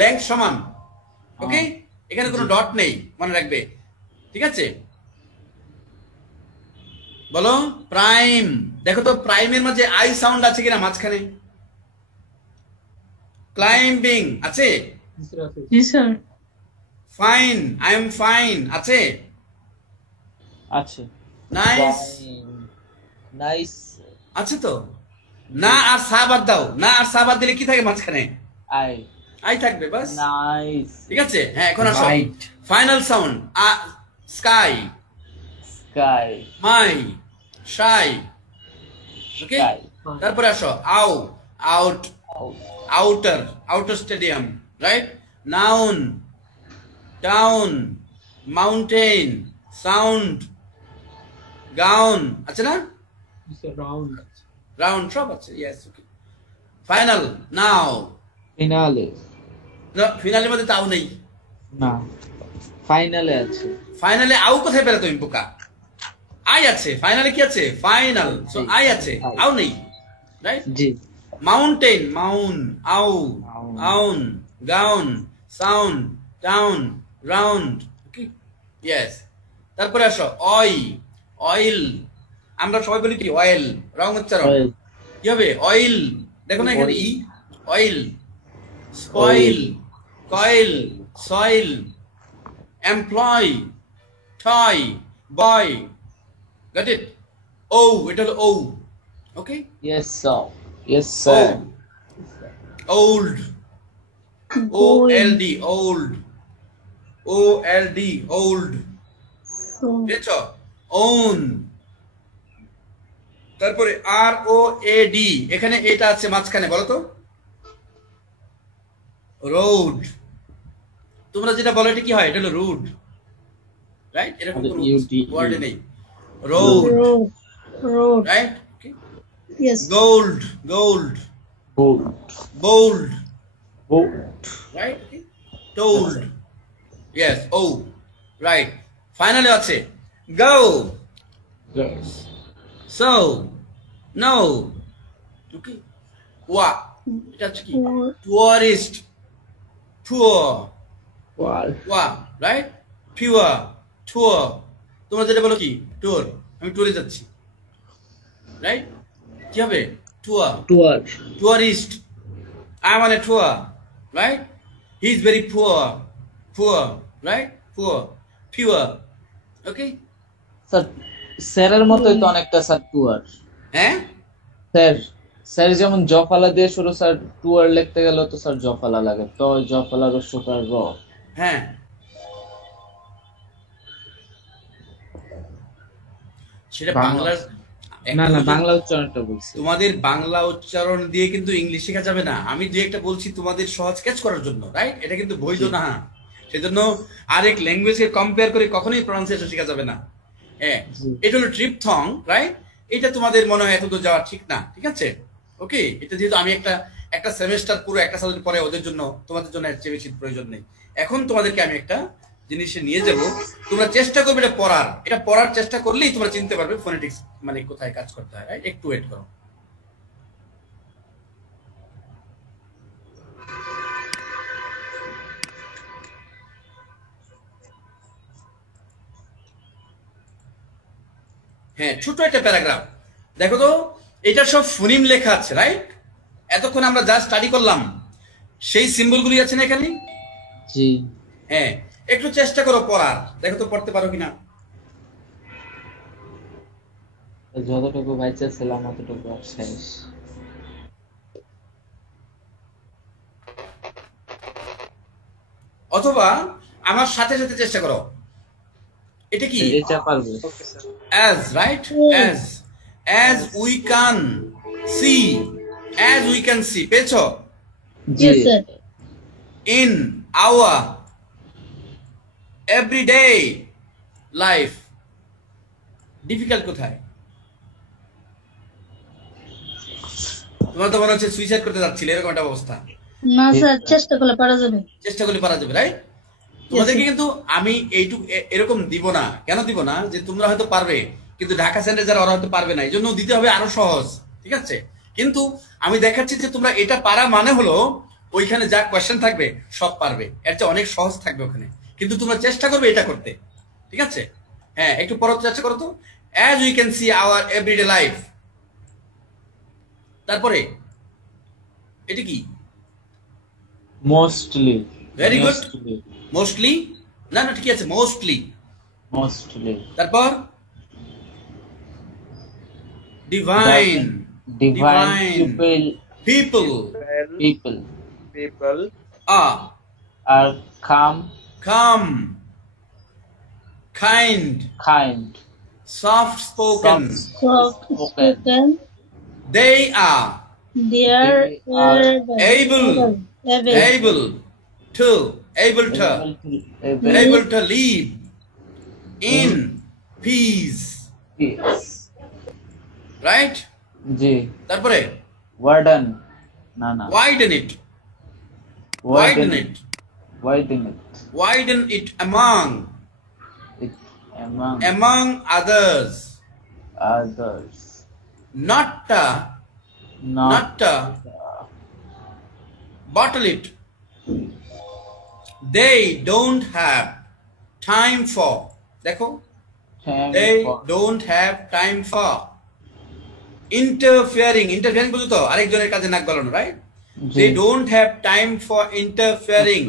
লেংথ সমান, ওকে? এখানে কোনো ডট নেই, মনে রাখবে, ঠিক আছে? বলো, প্রাইম, দেখো তো প্রাইমের মাঝে আই সাউন্ড আছে কিনা মাঝখানে? ক্লাইম্বিং আছে? জি স্যার আছে। জি sir. Fine, I am fine আছে? আছে। Nice nice. আছে তো? না আর সা বাদ দাও, না আর সা বাদ দিলে কি থাকে মাঝখানে? আই। আই থাকবে বাস। নাইস। ঠিক আছে, হ্যাঁ এখন আসো Right. Final sound sky, sky. My, shy, okay? Sky. তারপরে আসো ow, out, outer, outer stadium, right? Noun, town, mountain, sound, gown আছে না? জি স্যার রাউন্ড। রাউন্ড সব আছে, yes, okay. Final now, finale. না ফিনালের মধ্যে তাও নেই। না, ফাইনালে আছে। ফাইনালে আউ কোথায় পেলে তুমি বোকা? আই আছে, ফাইনালে কি আছে? ফাইনাল, সো আই আছে, আউ নেই, রাইট? জি। মাউন্টেন, মাউন, আউ, Maun. আউন, গাউন, সাউন্ড, টাউন, রাউন্ড, ওকে, ইয়েস। তারপরে আসো অই, অয়েল, আমরা সবাই বলি কি অয়েল, রং উচ্চারণ Oil. কি হবে? অয়েল, দেখো না এখানে ই, oil, spoil, coil, soil, employ, toy, boy, got it? ও, এটা হলো ও, ওকে? Yes sir. Yes sir. Old, OLD, old, OLD, old, So, বুঝেছো? own, তারপরে ROAD, এখানে এটা আছে মাঝখানে, বলো তো? রোড, তোমরা যেটা বলো এটা কি হয়? এটা হলো রুড, রাইট? এরকম আরে, কোনো UD, ওয়ার্ড নেই। Road, road, road. Right? Yes. Gold, gold, Boat. Bold, Boat. right? Okay. Told. Yes. Oh. Right. Finally আছে go. Yes. So. No. Okay. Wa. এটা হচ্ছে কি? Tourist. Tour. Wow. Wa. Right? Pure. Tour. তোমরা যেটা বলো কি? Tour. আমি ট্যুরে যাচ্ছি। Right? কি হবে? Tour. Tour. Tourist. I'm on a tour, right? He's very poor, poor, right? Poor, pure, okay? Sir, স্যারের মতোই তো অনেকটা স্যার টুয়ার। হ্যাঁ, স্যার, স্যার যেমন জফালা দিয়ে শুরু, স্যার টুয়ার লিখতে গেল তো স্যার জফালা লাগে, তো জফালা রস্যকার র। হ্যাঁ। সেটা বাংলার না না, বাংলা উচ্চারণটা বলছি। তোমাদের বাংলা উচ্চারণ দিয়ে কিন্তু ইংলিশ শেখা যাবে না। আমি যে একটা বলছি তোমাদের সহজ ক্যাচ করার জন্য, রাইট? এটা কিন্তু বৈধ না। সেজন্য আরেক ল্যাঙ্গুয়েজকে কম্পেয়ার করে কখনোই প্রনাউন্সিয়েশন শেখা যাবে না। হ্যাঁ, এটা হলো ট্রিপথং, রাইট? এটা তোমাদের মনে হয় এতদূর যাওয়া ঠিক না, ঠিক আছে? ওকে, এটা যেহেতু আমি একটা সেমেস্টার পুরো একটা সাবজেক্ট পরে ওদের জন্য, তোমাদের জন্য এর চেয়ে বেশি প্রয়োজন নেই। এখন তোমাদেরকে আমি একটা জিনিসে নিয়ে যাব, তোমরা চেষ্টা করবে এটা পড়ার। এটা পড়ার চেষ্টা করলেই তোমরা চিনতে পারবে ফোনেটিক্স মানে কোথায় কাজ করতে হয়, রাইট? একটু ওয়েট করো। হ্যাঁ, ছোট একটা প্যারাগ্রাফ দেখো তো, এটা সব ফোনিম লেখা আছে, রাইট? এতক্ষণ আমরা যা স্টাডি করলাম সেই সিম্বলগুলি আছে না এখানে? জি। হ্যাঁ, একটু চেষ্টা করো পড়ার, দেখো তো পড়তে পারো কিনা। যতটুকু বাইচা ছিলাম অতটুকু আর শেষ। অথবা আমার সাথে সাথে চেষ্টা করো। এটা কি? এটা পারবে। Okay sir. as, right? as we can see, as we can see, পেয়েছো? জি। Yes, sir. in our everyday life, difficult কোথায়? তোমার তো মনে হচ্ছে সুইসাইড করতে যাচ্ছিলে, এরকম একটা অবস্থা। না স্যার, চেষ্টা করলে পারা যাবে। চেষ্টা করলে পারা যাবে, রাইট? তোমাদেরকে কিন্তু আমি এইটুকু এরকম দিব না। কেন দিব না? যে তোমরা হয়তো পারবে, কিন্তু ঢাকা সেন্টারে যারা ওরা হয়তো পারবে না, এই জন্য দিতে হবে আরো সহজ, ঠিক আছে? কিন্তু আমি দেখাচ্ছি যে তোমরা এটা পারা মানে হলো ওইখানে যা কোয়েশ্চেন থাকবে সব পারবে, এর চেয়ে অনেক সহজ থাকবে ওখানে, কিন্তু তোমরা চেষ্টা করবে এটা করতে, ঠিক আছে? হ্যাঁ, একটু পড়ার চেষ্টা করো তো। as we can see our everyday life, তারপরে এটা কি? মোস্টলি। Very good. মোস্টলি, না না ঠিক আছে, মোস্টলি। মোস্টলি। তারপর divine, divine people people people R come kind, soft spoken, Soft spoken. they are They are able to live in peace, right? জি। তারপরে warden, না না, widen it among others, not bottle it. They don't have time for, দেখো, they don't have time for interfering বুঝো তো, আরেকজনের কাজে নাক গলানো, right? They don't have time for interfering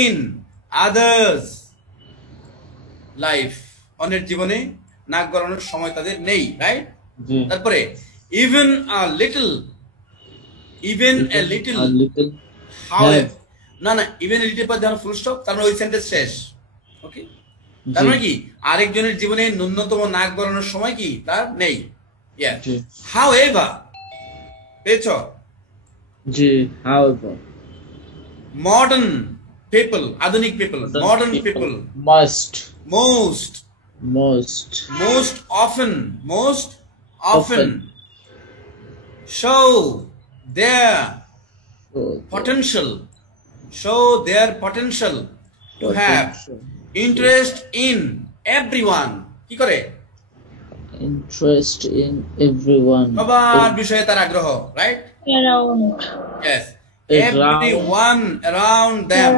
in others life, অন্যের জীবনে নাক গলানোর সময় তাদের নেই, রাইট? তারপরে even a little however, না না, even a little পর যখন ফুল স্টপ, তার মানে ওই সেন্টেন্স শেষ। ওকে, তার মানে কি আরেকজনের জীবনে ন্যূনতম নাক গলানোর সময় কি তার নেই। however, পেয়েছ? জি, however, modern people, আধুনিক people, modern people, most often show their potential to have interest in everyone, কি করে? interest in everyone, সবার বিষয়ে তার আগ্রহ, right? Around. Yes, everyone around them,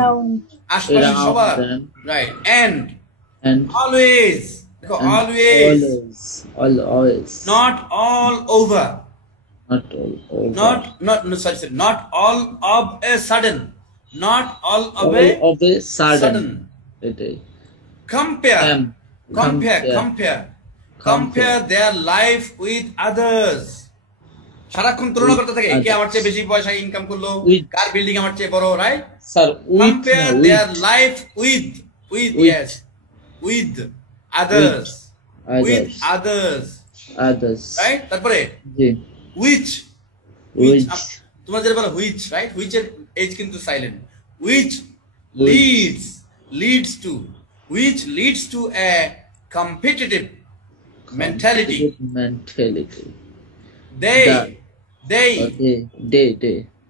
আশপাশে সবার, রাইট? And always, দেখো, always, not all over, not all of a sudden, compare their life with others. সারাক্ষণ তুলনা করতে থাকে, কে আমার চেয়ে বেশি পয়সা ইনকাম করলো, কার বিল্ডিং আমার চেয়ে বড়, right? Sir, compare their life with yes, with others, right? তারপরে which তোমরা যেটা বলো which, right? which এর h কিন্তু silent, which leads to a competitive mentality.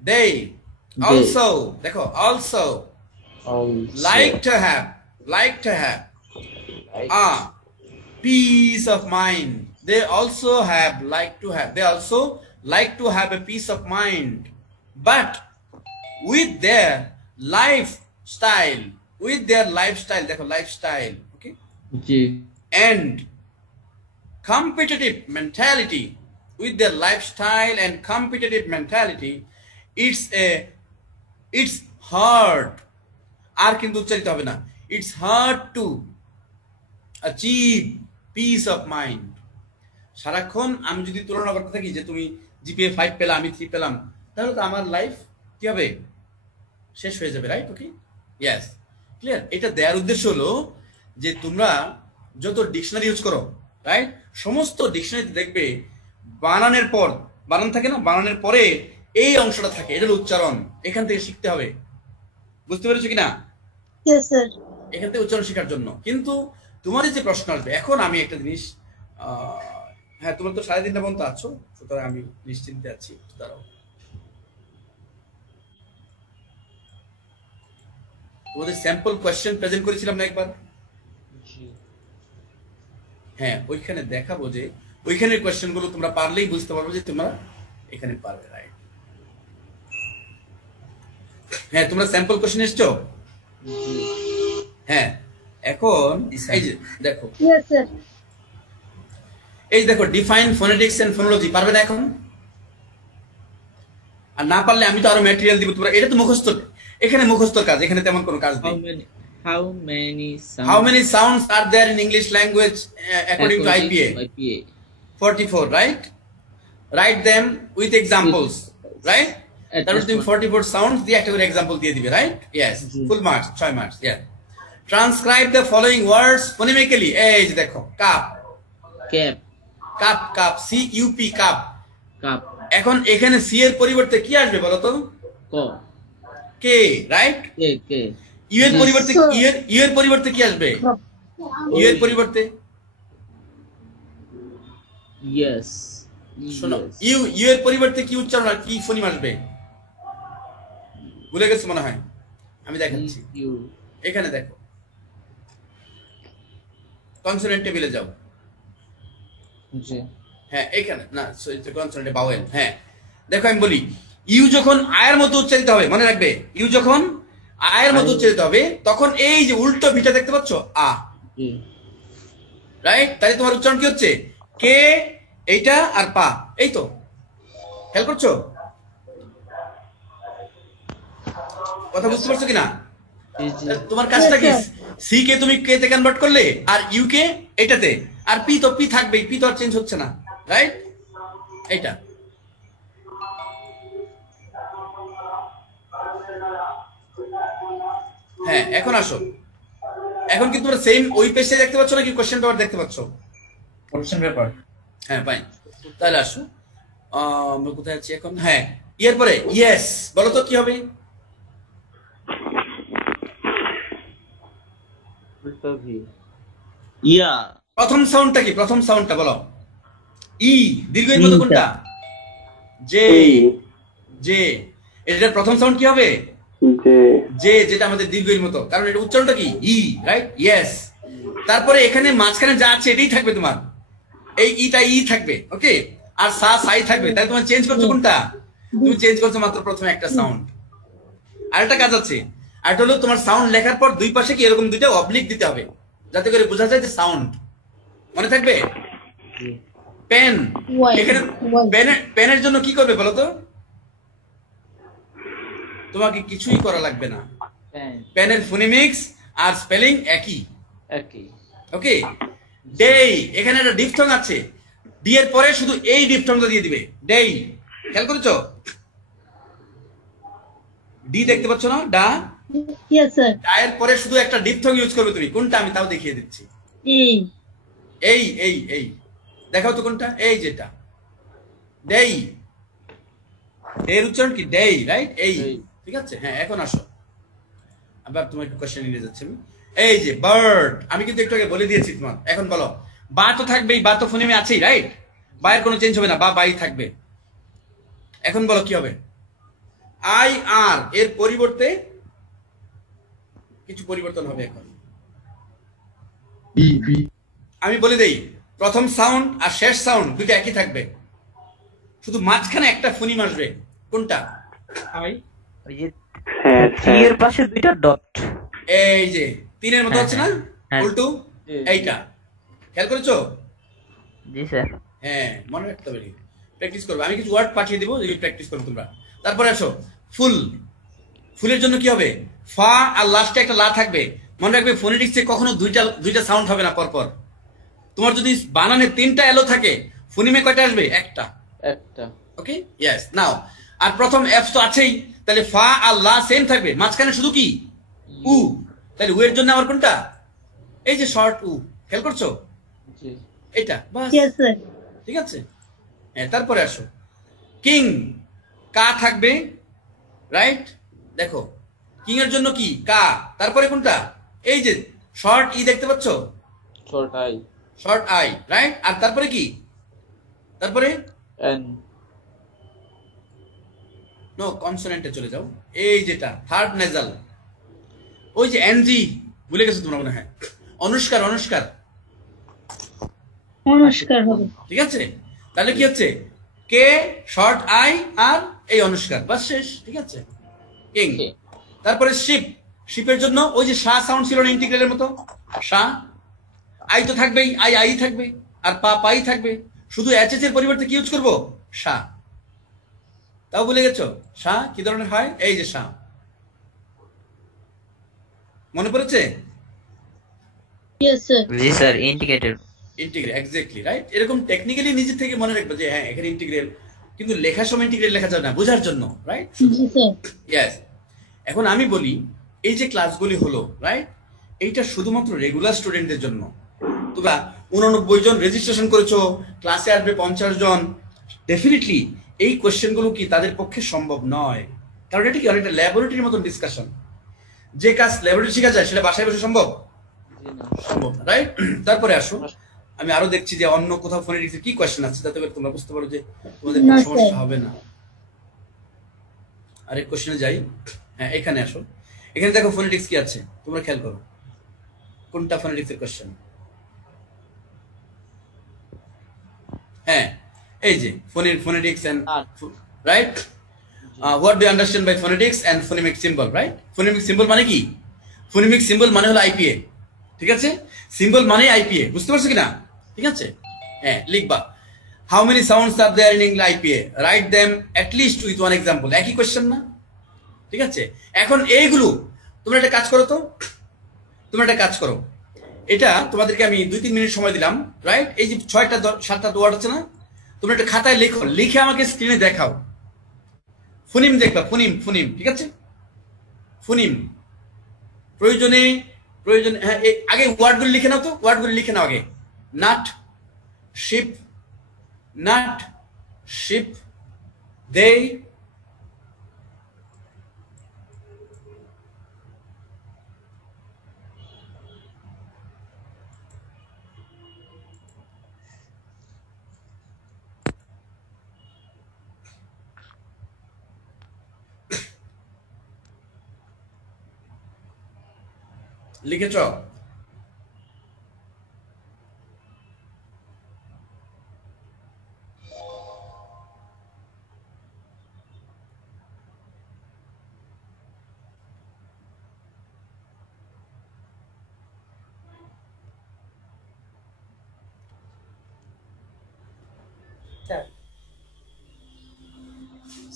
They also, দেখো, also like to have a peace of mind. They also like to have a peace of mind, but with their lifestyle, দেখো, lifestyle, okay, and competitive mentality, with their lifestyle and competitive mentality, it's hard, আর কিন্তু উচ্চারিত হবে না, it's hard to achieve peace of mind. সারাক্ষণ আমি যদি তুলনা করতে থাকি যে তুমি জিপিএ 5 পেলা, আমি 3 পেলাম, তাহলে তো আমার লাইফ কি হবে, শেষ হয়ে যাবে, রাইট? Okay, yes, clear? এটা দেওয়ার উদ্দেশ্য হলো যে তোমরা যত ডিকশনারি ইউজ করো, রাইট, সমস্ত ডিকশনারিতে দেখবে বানানের পর বানান থাকে না, বানানের পরে এই অংশটা থাকে, এটা হলো উচ্চারণ। এখান থেকে শিখতে হবে, বুঝতে পেরেছো কিনা? Yes sir. এখান থেকে উচ্চারণ শেখার জন্য। কিন্তু তোমার যে প্রশ্ন আসবে, এখন আমি একটা জিনিস, হ্যাঁ, তোমরা তো 3:30 পর্যন্ত আছো, সুতরাং আমি নিশ্চিন্তে আছি। দাঁড়াও, তোমাদের স্যাম্পল কোয়েশ্চেন প্রেজেন্ট করেছিলাম না একবার? হ্যাঁ, ওইখানে দেখাবো যে ওইখানের কোয়েশ্চেন গুলো তোমরা পারলেই বুঝতে পারবো যে তোমরা এখানে পারবে, রাইট? হ্যাঁ, তোমরা স্যাম্পল কোয়েশ্চেন এসছো? হ্যাঁ, এখন এই যে দেখো, Yes sir. এই দেখো, ডিফাইন ফোনেটিক্স এন্ড ফোনোলজি, পারবে না এখন? আর না পারলে আমি তো আরো ম্যাটেরিয়াল দিব তোমরা, এটা তো মুখস্থ, এখানে মুখস্থ কাজ, এখানে তেমন কোনো কাজ নেই। How many How many sounds sounds are there in English language according to IPA? 44, right? Write them with examples, right? At তারপর least তুমি one. 44 sounds দিয়ে একটা করে এক্সাম্পল দিয়ে দিবে, right? Yes, G. full marks, 6 marks, yeah. Transcribe the following words phonemically. এই যে দেখো, cup, Cap. Cup, cup, C U P, cup. Cup. এখন এখানে সি এর পরিবর্তে কি আসবে বলো তো? Co. K, right? K. U এর পরিবর্তে ইউ এর পরিবর্তে কি আসবে? ইউ এর পরিবর্তে Yes. শোনো, Yes. ইউ এর পরিবর্তে কি উচ্চারণ আর কি ফোনিম আসবে? ভুলে গেছো মনে হয়, আমি দেখাচ্ছি। You. এখানে দেখো, কনসোনেন্ট টেবিলে যাও। জি। হ্যাঁ এখানে না, কনসোনেন্টে বাওয়েল। হ্যাঁ দেখো, আমি বলি ইউ যখন আয়ের মতো উচ্চারিত হবে, মনে রাখবে, ইউ যখন আয়ের মতো উচ্চারিত হবে তখন এই যে উল্টো ভিটা দেখতে পাচ্ছ, আ, জি। রাইট? তাহলে তোমার উচ্চারণ কি হচ্ছে? কে, এইটা আর পা, এই তো, খেয়াল করছো? কথা বুঝতে পারছো কিনা? জি। তোমার কাজটা কি? Yes, সি কে তুমি কে তে কনভার্ট করলে, আর ইউ কে এটাতে, আর পি তো পি থাকবেই, পি তো আর চেঞ্জ হচ্ছে না, রাইট? এইটা হ্যাঁ। এখন আসো, এখন কি তোমরা সেম ওই পেজে দেখতে পাচ্ছ নাকি কোশ্চেন পেপার দেখতে পাচ্ছ? Question paper. হ্যাঁ ফাইন, তাহলে আসো, আমরা কোথায় আছি এখন? হ্যাঁ, এর পরে ইয়েস বলো তো কি হবে? উল্টো ভি। ইয়া। প্রথম সাউন্ডটা কি? প্রথম সাউন্ডটা বলো। ই দীর্ঘের মতো কোনটা? জে। জে, এটার প্রথম সাউন্ড কি হবে? জে, যেটা আমাদের দীর্ঘের মতো, কারণ এটা উচ্চারণটা কি? ই, রাইট? ইয়েস। তারপরে এখানে মাঝখানে যা আছে এটাই থাকবে তোমার, এই ইটা ই থাকবে, ওকে, আর সা সাই থাকবে। তাহলে তোমার চেঞ্জ করছো কোনটা? তুমি চেঞ্জ করছো মাত্র প্রথমে একটা সাউন্ড। আর একটা কাজ আছে, আর এটা হলো তোমার সাউন্ড লেখার পর দুই পাশে কি এরকম দুইটা অবলিক দিতে হবে, যাতে করে বোঝা যায় যে সাউন্ড। মনে থাকবে? Pen, Why? এখানে Why? পেনের জন্য কি করবে বলো তো? তোমাকে কিছুই করা লাগবে না, Pen. পেনের ফোনেমিক্স আর স্পেলিং একই, একই। ওকে। ডেই, এখানে একটা ডিফথং আছে, ডি এর পরে শুধু এই ডিফথংটা দিয়ে দিবে, ডেই। খেয়াল করেছো? ডি দেখতে পাচ্ছ না? ডা, Yes, sir. ডা এর পরে শুধু একটা ডিফথং ইউজ করবে তুমি। কোনটা আমি তাও দেখিয়ে দিচ্ছি। E. এই দেখাও তো কোনটা? এই যেটা ডেই, এর উচ্চারণ কি? ডেই, রাইট? এই, এই। ঠিক আছে। হ্যাঁ এখন আসো, আবার তোমার একটু কোশ্চেন নিয়ে যাচ্ছি আমি। এই যে বার্ড, আমি কিন্তু একটু আগে বলে দিয়েছি তোমার। এখন বলো, বা তো থাকবেই, বা তো ফোনেমে আছেই, রাইট? বায়ের কোনো চেঞ্জ হবে না, বা বাই থাকবে। এখন বলো কি হবে? আই আর এর পরিবর্তে কিছু পরিবর্তন হবে এখন। আমি বলে দেই, প্রথম সাউন্ড আর শেষ সাউন্ড দুটো একই থাকবে, শুধু মাঝখানে একটা ফোনিম আসবে। কোনটা? আই। ওই যে থ্রি এর পাশে দুইটা ডট। এই যে তিনের মতো হচ্ছে না, হ্যাঁ। উল্টো এইটা। খেয়াল করেছো? জি স্যার। হ্যাঁ, মনে রাখতে হবে, প্র্যাকটিস করবে। আমি কিছু ওয়ার্ড পাঠিয়ে দিব, যদি প্র্যাকটিস করো তোমরা। তারপরে আসো, ফুল। ফুলের জন্য কি হবে? ফা আর লাস্টে একটা লা থাকবে। মনে রাখবে, ফোনেটিক্সে কখনো দুইটা সাউন্ড হবে না পরপর। তোমার যদি বানানে তিনটা এলো থাকে, ফোনিমে কয়টা আসবে? একটা। ওকে, ইয়েস। নাও, আর প্রথম এফ তো আছেই, তাহলে ফা আর লা সেম থাকবে, মাঝখানে শুধু কি? উ। তাহলে উ এর জন্য আমার কোনটা? এই যে শর্ট উ। খেয়াল করছো? এটা বাস, Yes, sir. ঠিক আছে। হ্যাঁ, তারপরে আসো, কিং। কা থাকবে, রাইট? দেখো, কিং এর জন্য কি? কা। তারপরে কোনটা? এই যে শর্ট ই দেখতে পাচ্ছ? Short I. Short I, right? আর তারপরে কি? তারপরে এন। নো, কনসোনেন্টে চলে যাও। এই যেটা থার্ড নেজাল, ওই যে এনজি, ভুলে গেছো তোমরা মনে হয়। অনুষ্কার, অনুষ্কার, অনুষ্কার হবে। ঠিক আছে। তাহলে কি হচ্ছে? কে, শর্ট আই, আর এই অনুষ্কার, বাস শেষ, ঠিক আছে। কিং। তারপরে শিপ। শিপের জন্য ওই যে শা সাউন্ড ছিল না ইন্টিগ্রালের মতো, শা। আই তো থাকবেই, আই থাকবে, আর পা পাই থাকবে। শুধু এইচ এর পরিবর্তে কি ইউজ করবো? শা। তাও ভুলে গেছো? সা কি ধরনের হয়? এই যে সা, মনে পড়েছে? Yes sir. জি sir, indicated. Integral, exactly right. এরকম টেকনিক্যালি নিজে থেকে মনে রাখবে যে হ্যাঁ এখানে ইন্টিগ্রেল, কিন্তু লেখার সময় ইন্টিগ্রেল লেখা যায় না, বোঝার জন্য, রাইট? জি স্যার। ইয়েস। এখন আমি বলি এই যে ক্লাসগুলি হলো, রাইট, এইটা শুধুমাত্র রেগুলার স্টুডেন্টদের জন্য। তোমরা 89 জন রেজিস্ট্রেশন করেছো, ক্লাসে আসবে 50 জন, ডেফিনেটলি এই কোশ্চেনগুলো কি তাদের পক্ষে সম্ভব নয়, কারণ এটা কি অনেকটা ল্যাবরেটরির মতন ডিসকাশন। যে কাজ ল্যাবরেটরি শেখা যায় সেটা বাসায় বসে সম্ভব? জি না। সম্ভব না, রাইট? তারপরে আসো, আমি আরো দেখছি যে অন্য কোথাও ফোনেটিক্সের কি কোশ্চেন আছে, যাতে করে তোমরা বুঝতে পারো যে তোমাদের কোনো না, সমস্যা স্যার। হবে না। আরেক কোশ্চেনে যাই। হ্যাঁ, এখানে আসো। এখানে দেখো ফোনেটিক্স কি আছে, তোমরা খেয়াল করো কোনটা ফোনেটিক্সের কোশ্চেন। হ্যাঁ, এই যে phonetics and, right? What do understand by phonetics and phonemic symbol, right? Phonemic symbol মানে কি? ফোনেমিক সিম্বল মানে হলো আইপিএ, ঠিক আছে? সিম্বল মানে আইপিএ, বুঝতে পারছো কিনা? ঠিক আছে, হ্যাঁ লিখবা। How many sounds are there in IPA, write them at least with one example. একই কোশ্চেন না? ঠিক আছে, এখন এইগুলো তোমরা একটা কাজ করো তো, তোমরা একটা কাজ করো, এটা তোমাদেরকে আমি 2-3 মিনিট সময় দিলাম, রাইট? এই যে 6টা 7টা ওয়ার্ড আছে না, তোমরা একটা খাতায় লেখো, লিখে আমাকে স্ক্রিনে দেখাও। ফোনিম দেখবা, ফোনিম, ফোনিম, ঠিক আছে? ফোনিম প্রয়োজনে, প্রয়োজনে, হ্যাঁ আগে ওয়ার্ডগুলো লিখে নাও তো, ওয়ার্ডগুলো লিখে নাও আগে। নাট, শিপ, নাট, শিপ, দে, লিখেছ?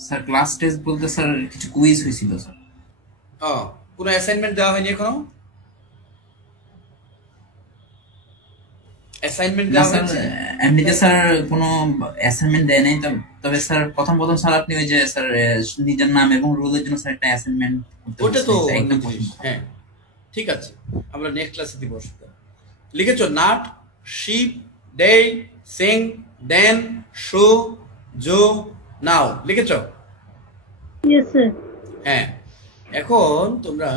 স্যার ক্লাস টেস্ট বলতে স্যার কিছু কুইজ হয়েছিল স্যার। ও, কোনো অ্যাসাইনমেন্ট দেওয়া হয়নি এখনো? অ্যাসাইনমেন্ট না দেওয়া স্যার, হয়েছে? এমনিতে স্যার কোনো অ্যাসাইনমেন্ট দেয় নাই, তবে স্যার প্রথম প্রথম স্যার আপনি ওই যে স্যার নিজের নাম এবং রোলের জন্য স্যার একটা অ্যাসাইনমেন্ট করতে ওটা তো বলছিলেন, স্যার, অন্য একদম জিনিস, প্রথম। হ্যাঁ ঠিক আছে, আমরা নেক্সট ক্লাসে দিব অসুবিধা নেই। লিখেছো? Nut, ship, day, sing, then, show, Joe, now, লিখেছো? Yes sir. হ্যাঁ, এখন তোমরা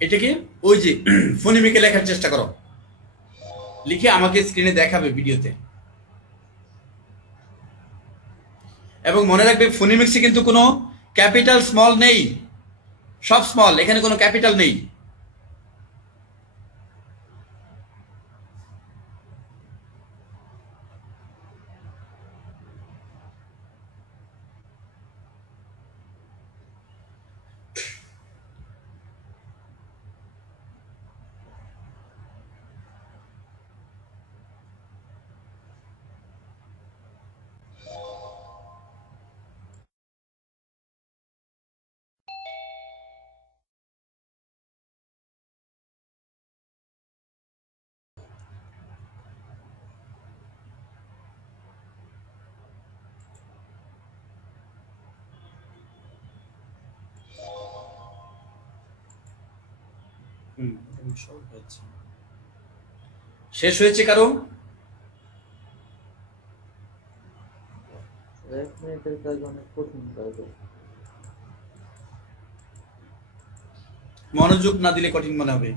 এটাকে ওই যে ফোনেমিকে লেখার চেষ্টা করো, লিখে আমাকে স্ক্রিনে দেখাবে ভিডিওতে। এবং মনে রাখবে ফোনেমিক্সে কিন্তু কোনো ক্যাপিটাল স্মল নেই, সব স্মল, এখানে কোনো ক্যাপিটাল নেই। শেষ হয়েছে কারো? এক মিনিটের কাজ অনেক কঠিন কাজ। মনোযোগ না দিলে কঠিন মনে হবে।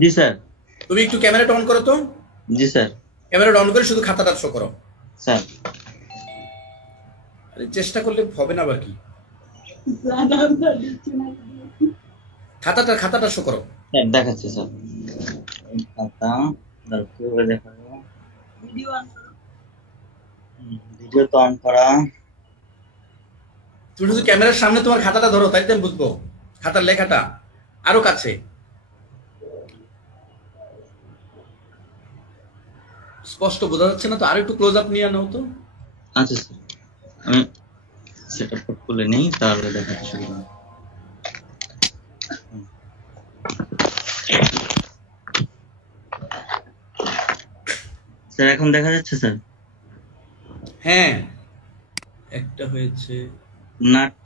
জি স্যার। তুমি একটু ক্যামেরাটা অন করো তো। জি স্যার। ক্যামেরাটা অন করে শুধু খাতাটা শো করো। স্যার আরে চেষ্টা করলে হবে না আবার কি, খাতাটা শো করো। স্যার দেখাচ্ছি স্যার। খাতা কিভাবে দেখাবো? ভিডিও তো অন করা। তুমি শুধু ক্যামেরার সামনে তোমার খাতাটা ধরো, তাই তো আমি বুঝবো খাতার লেখাটা আরো কাছে। স্পষ্ট বোঝা যাচ্ছে না তো, আরো একটু ক্লোজ আপ নিয়ে আনো তো। আচ্ছা স্যার, আমি সেটা খুলে নেই তাহলে দেখাচ্ছি। স্যার এখন দেখা যাচ্ছে স্যার? হ্যাঁ একটা হয়েছে নাট,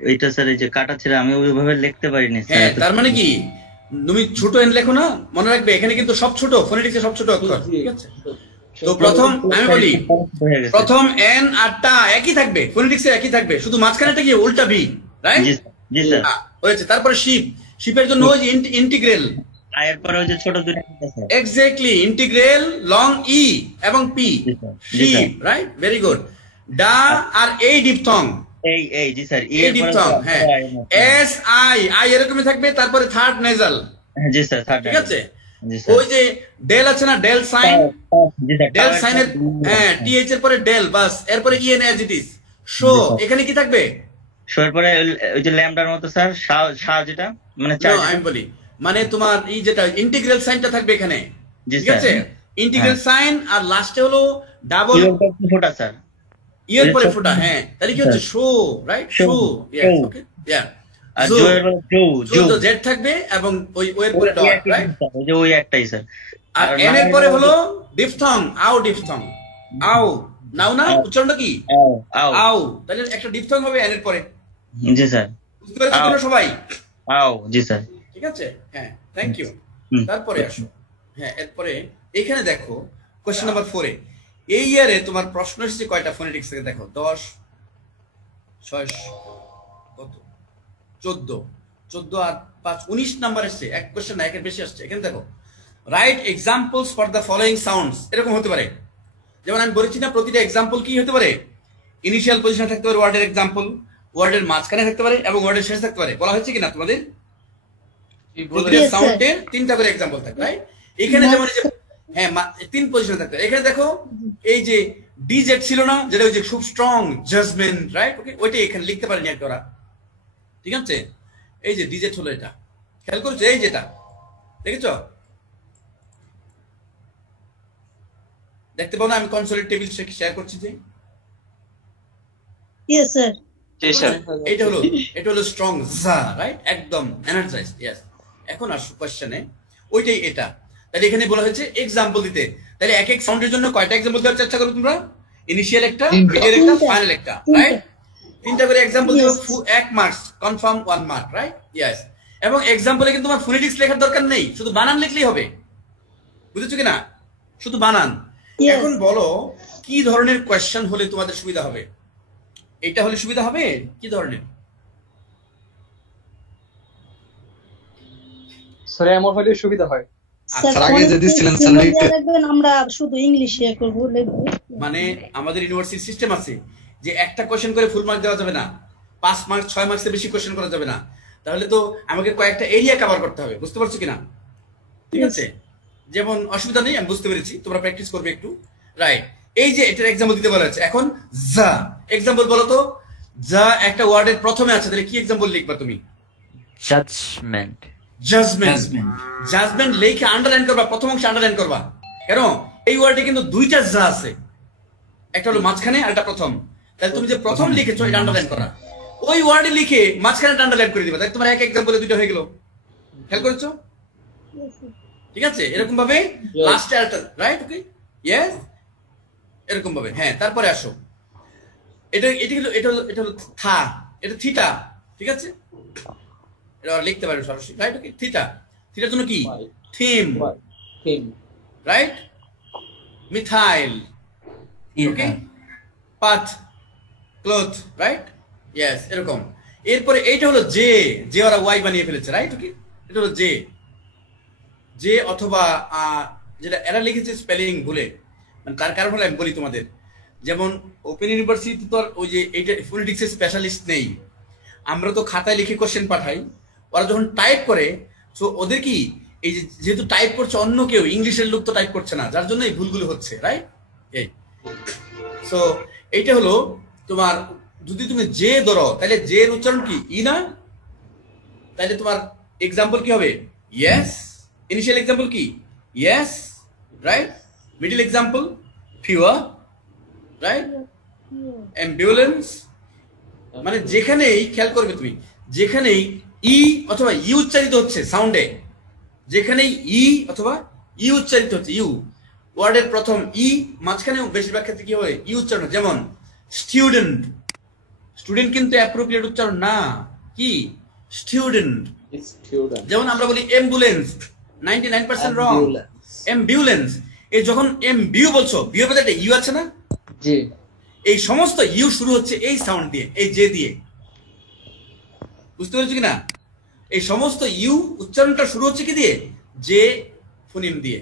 এইটা স্যার এই যে কাটা ছেড়ে আমি ওইভাবে লিখতে পারিনি স্যার। হ্যাঁ তার মানে কি, তুমি ছোট এন লেখো না, মনে রাখবে এখানে কিন্তু সব ছোট, ফোনেটিক্সে সব ছোট অক্ষর, ঠিক আছে? তো প্রথম আমি বলি, প্রথম এন আর টা একই থাকবে, ফোনেটিক্সে একই থাকবে, শুধু মাঝখানেটা কি উল্টা ভি, রাইট? জি স্যার হয়েছে। তারপরে শিপ, শিপের জন্য ওই ইন্টিগ্রাল, আয়ের পরে ওই যে ছোট দুটো sir, exactly integral long E এবং P, ship, right? Very good. ডা আর এই ডিপথং, এই জি স্যার, এই ডিপথং, হ্যাঁ এস আই, আই এরকমই থাকবে, তারপরে থার্ড নেজাল, জি স্যার থার্ড, ঠিক আছে? ওই যে ডেল আছে না, ডেল সাইন, ডেল সাইনের হ্যাঁ টিএইচ এর পরে ডেল, বাস এরপরে EN as it is. Show এখানে কি থাকবে? শো এর পরে ওই যে ল্যামডার মতো স্যার, শা যেটা মানে আমি বলি মানে তোমার এই যেটা ইন্টিগ্রাল সাইনটা থাকবে এখানে, ঠিক আছে? ইন্টিগ্রাল সাইন আর লাস্টে হলো ডাবল ফোঁটা স্যার, ইয়ের পরে ফোঁটা, হ্যাঁ তাহলে কি হচ্ছে? Show, right? শো, ইয়েস, ওকে, ইয়া। আর জো এর পরে জো জেড থাকবে এবং ওই এর পরে ডট, রাইট? ওই যে ওই একটাই স্যার। আর এন এর পরে হলো ডিফথং, আও ডিফথং, আও, নাও না উচ্চারণটা কি? আও, তাহলে একটা ডিফথং হবে এন এর পরে। জি স্যার, বুঝতে পেরেছো তোমরা সবাই? আও, জি স্যার, ঠিক আছে, হ্যাঁ থ্যাংক ইউ। তারপরে আসো, হ্যাঁ এরপরে এখানে দেখো কোশ্চেন নাম্বার 4 এ এই ইয়ারে তোমার প্রশ্ন এসেছে কয়টা ফোনেটিক্স থেকে? দেখো 10 6 কত 14 আর 5 19 নাম্বার এসেছে, এক কোশ্চেন না, একের বেশি আসছে। এখানে দেখো right examples for the following sounds, এরকম হতে পারে। যেমন আমি বলেছি না, প্রতিটা এক্সাম্পল কি হতে পারে? ইনিশিয়াল পজিশনে থাকতে পারে ওয়ার্ডের এক্সাম্পল, ওয়ার্ডের মাঝখানে থাকতে পারে এবং ওয়ার্ডের শেষে থাকতে পারে। বলা হয়েছে কিনা তোমাদের? প্রতিটা সাউন্ডের 3টা করে এক্সাম্পল থাকে, রাইট? এখানে যেমন এই যে হ্যাঁ 3 পজিশনে থাকতে পারে। এখানে দেখো এই যে ডিজেড ছিল না, যেটা ওই যে খুব স্ট্রং জাজমেন্ট, রাইট? ওকে, ওইটা এখানে লিখতে পারেনি একটা, ঠিক আছে? এই যে ডিজেড হলো, এটা খেয়াল করছো? এই যেটা দেখেছো, দেখতে পাও না? আমি কনসোলের টেবিল শেয়ার করছি যে, ইয়েস স্যার, জি স্যার। এটা হলো স্ট্রং জা, রাইট? একদম এনার্জাইজড, ইয়েস। এখন আসো কোশ্চেনে, ওইটাই এটা। তাহলে এখানে বলা হয়েছে এক্সাম্পল দিতে, তাহলে এক এক সাউন্ডের জন্য কয়টা এক্সাম্পল দেওয়ার চেষ্টা করো তোমরা? ইনিশিয়াল একটা, মিডিয়াল একটা, ফাইনাল একটা, রাইট? 3টা করে এক্সাম্পল দিও, 1 marks, confirm 1 mark, right? Yes. এবং এক্সাম্পলে কিন্তু তোমার ফোনেটিক্স লেখার দরকার নেই, শুধু বানান লিখলেই হবে। বুঝেছো কিনা? শুধু বানান। এখন বলো কি ধরনের কোয়েশ্চেন হলে তোমাদের সুবিধা হবে? এটা হলে সুবিধা হবে কি ধরনের? স্যার এমন হলে সুবিধা হয়। স্যার আগে যে দিছিলেন স্যার লিখবেন, আমরা শুধু ইংলিশে করব, লিখব। মানে আমাদের ইউনিভার্সিটি সিস্টেম আছে যে একটা কোশ্চেন করে ফুল মার্ক দেওয়া যাবে না, 5 মার্ক 6 মার্কসের বেশি কোশ্চেন করা যাবে না। তাহলে তো আমাকে কয়েকটা এরিয়া কভার করতে হবে, বুঝতে পারছো কিনা? ঠিক আছে, যেমন অসুবিধা নেই, আমি বুঝতে পেরেছি, তোমরা প্র্যাকটিস করবে একটু, রাইট? এই যে এটার এক্সাম্পল দিতে বলা হচ্ছে। এখন যা এক্সাম্পল বলো তো, যা একটা ওয়ার্ডের প্রথমে আছে, তাহলে কি এক্সাম্পল লিখবা তুমি? জাজমেন্ট, জাজমেন্ট লিখে আন্ডারলাইন করবা, প্রথম অংশে আন্ডারলাইন করবা। কেন? এই ওয়ার্ডে কিন্তু 2টা যা আছে, একটা হলো মাঝখানে আর একটা প্রথম। তাহলে তুমি যে প্রথম লিখেছো এটা আন্ডারলাইন করা, ওই ওয়ার্ডে লিখে মাঝখানে আন্ডারলাইন করে দিবা, তাই তোমার এক এক্সাম্পলে 2টা হয়ে গেল। খেয়াল করেছো? ঠিক আছে, এরকম ভাবে লাস্টে আরেকটা, রাইট? ওকে, ইয়েস, এরকম ভাবে। হ্যাঁ, তারপরে আসো, এটা হলো থা, এটা থিটা, ঠিক আছে? এটা লিখতে পারো সরাসরি, রাইট? ওকে, থিটার জন্য কি? Theme, right? মিথাইল, ওকে, পাথ, ক্লথ, রাইট? ইয়েস, এরকম। এরপরে এইটা হলো যে ওরা ওয়াই বানিয়ে ফেলেছে, রাইট? ওকে, এটা হলো যে যে অথবা যেটা এরা লিখেছে স্পেলিং ভুলে, মানে তার কারণ হলো আমি বলি তোমাদের, যেমন ওপেন ইউনিভার্সিটি তো আর ওই যে এইটা ফোনেটিক্সের স্পেশালিস্ট নেই, আমরা তো খাতায় লিখে কোশ্চেন পাঠাই, ওরা যখন টাইপ করে সো ওদের কি এই যে যেহেতু টাইপ করছে অন্য কেউ, ইংলিশের লোক তো টাইপ করছে না, যার জন্য এই ভুলগুলো হচ্ছে, রাইট? এই সো এইটা হলো তোমার, যদি তুমি যে ধরো তাহলে যে এর উচ্চারণ কি ই না, তাহলে তোমার এক্সাম্পল কি হবে ইয়েস, ইনিশিয়াল এক্সাম্পল কি yes, right? Middle example fewer, right? Ambulance, মানে যেখানেই খেয়াল করবে তুমি, যেখানেই ই অথবা ইউ উচ্চারিত হচ্ছে সাউন্ডে, যেখানেই ই অথবা ইউ উচ্চারিত হচ্ছে, ইউ ওয়ার্ডের প্রথম ই, মাঝখানেও বেশিরভাগ ক্ষেত্রে কি হয় ই উচ্চারণ, যেমন স্টুডেন্ট, স্টুডেন্ট কিন্তু অ্যাপ্রোপ্রিয়েট উচ্চারণ না, কি স্টুডেন্ট। স্টুডেন্ট। যেমন আমরা বলি অ্যাম্বুলেন্স, 99% রং, অ্যাম্বুলেন্স, এই যখন বিউ বলছো, বিউ এর মধ্যে ইউ আছে না, জি, এই সমস্ত ইউ শুরু হচ্ছে এই সাউন্ড দিয়ে, এই জে দিয়ে, বুঝতে পেরেছো কিনা? এই সমস্ত ইউ উচ্চারণটা শুরু হচ্ছে কি দিয়ে, জে ফোনিম দিয়ে,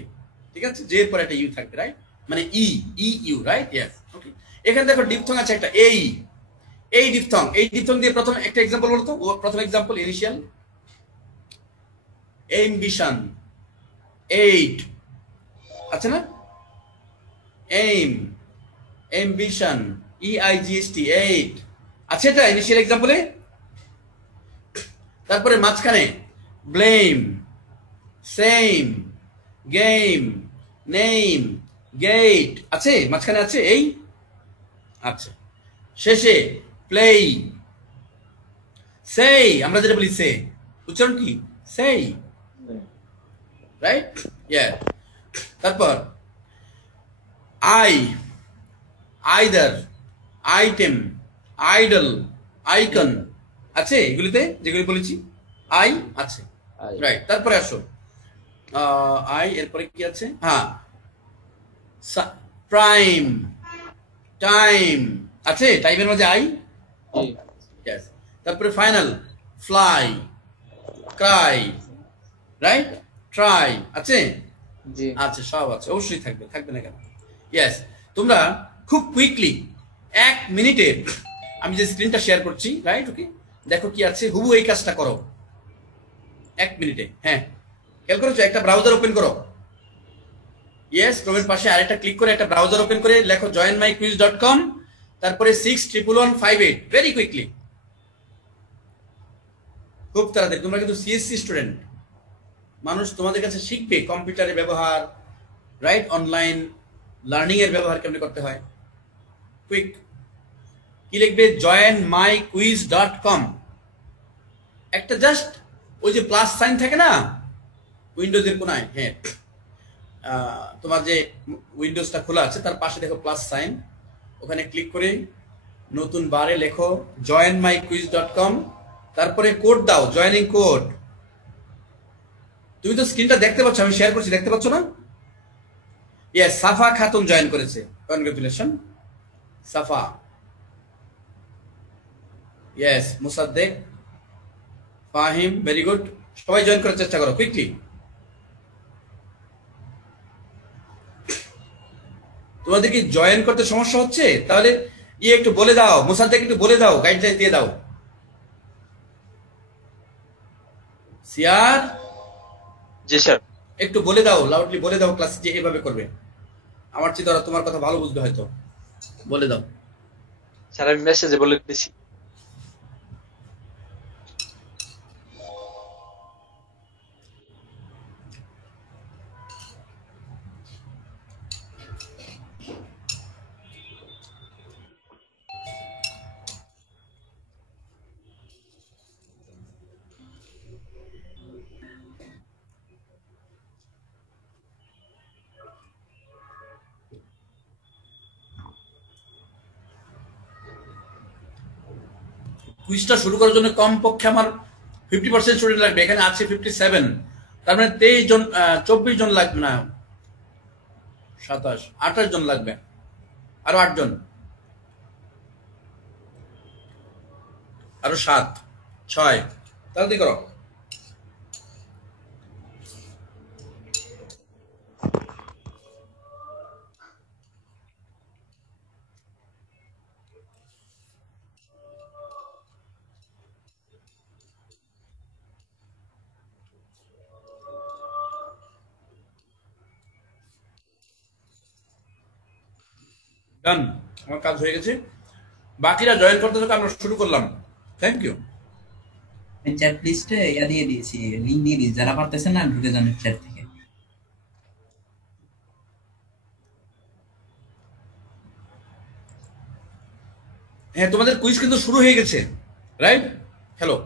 ঠিক আছে? জে এর পরে একটা ইউ থাকবে, রাইট? মানে ই ই ইউ, রাইট? ইয়েস, ওকে। এখানে দেখো ডিপথং আছে একটা, এই ডিপথং, এই ডিপথং দিয়ে প্রথম একটা এক্সাম্পল বলতো, প্রথম এক্সাম্পল ইনিশিয়াল এমবিশন, এইট আছে না, এম এমবিশন, EIGST, এইট আছে, এটা ইনিশিয়াল এক্সাম্পলে। তারপরে মাঝখানে blame, same, game, name, get আছে, মাঝখানে আছে এই, আচ্ছা। শেষে প্লেই, সেই, আমরা যেটা বলি সে, উচ্চারণ কি সেই, রাইট? ইয়া। তারপর আইদার, আইটেম, আইডল, আইকন আছে, এগুলিতে যেগুলি বলেছি আই আছে, রাইট? তারপরে আসো আই, এরপরে কি আছে, হ্যাঁ প্রাইম, টাইম আছে, টাইমের মাঝে আই, yes. তারপরে final fly, Cry, right? Try আছে, আচ্ছা, সব আছে, অবশ্যই থাকবে, থাকবে না কেন? ইয়েস। তোমরা খুব কুইকলি 1 মিনিটে আমি যে স্ক্রিনটা শেয়ার করছি, রাইট? ওকে, দেখো কি আছে, হুবু এই কাজটা করো 1 মিনিটে। হ্যাঁ, খেয়াল করেছো? একটা ব্রাউজার ওপেন করো, ইয়েস, ক্রোমের পাশে আরেকটা ক্লিক করে একটা ব্রাউজার ওপেন করে লেখো joinmyquiz.com, তারপরে 611158, ভেরি কুইকলি, খুব তাড়াতাড়ি। তোমরা কিন্তু CSC স্টুডেন্ট, মানুষ তোমাদের কাছে শিখবে কম্পিউটারের ব্যবহার, রাইট? অনলাইন লার্নিং এর ব্যবহার কেমনে করতে হয়। কুইক, কি লিখবে? joinmyquiz.com, একটা জাস্ট ওই যে প্লাস সাইন থাকে না উইন্ডোজের কোনায়, হ্যাঁ, তোমার যে উইন্ডোজটা খোলা আছে তার পাশে দেখো প্লাস সাইন, ওখানে ক্লিক করে নতুন বারে লেখো joinmyquiz.com, তারপরে কোড দাও, জয়েনিং কোড। তুমি তো স্ক্রিনটা দেখতে পাচ্ছ, আমি শেয়ার করছি, দেখতে পাচ্ছ না? ইয়েস, সাফা খাতুন জয়েন করেছে, কনগ্রাচুলেশন সাফা। Yes, Mosaddek, Fahim, very good, সবাই জয়েন করার চেষ্টা করো কুইকলি। তোমাদের কি জয়েন করতে সমস্যা হচ্ছে? তাহলে একটু বলে দাও, মুসাদ্দেক একটু বলে দাও, গাইডলাইন দিয়ে দাও। সিয়ার, জি স্যার, একটু বলে দাও, লাউডলি বলে দাও ক্লাসে যে এভাবে করবে। আমার চেয়ে ধরো তোমার কথা ভালো বুঝবে হয়তো, বলে দাও। স্যার আমি মেসেজে বলে দিয়েছি। কুইজটা শুরু করার জন্য কমপক্ষে আমার 50% স্টুডেন্ট লাগবে, এখানে আছে 57, তার মানে 23 জন, 24 জন লাগবে না, 27, 28 জন লাগবে, আরো 8 জন, আরো 7, 6, তাহলে করো। ডান, আমার কাজ হয়ে গেছে। বাকিরা জয়েন করতে থাকো, আমরা শুরু করলাম। Thank you. চ্যাট লিস্টে ইয়া দিয়ে দিয়েছি, লিংক দিয়ে দিয়েছি, যারা পারতেছেন না ঢুকে যান চ্যাট থেকে। হ্যাঁ, তোমাদের কুইজ কিন্তু শুরু হয়ে গেছে, right? Hello.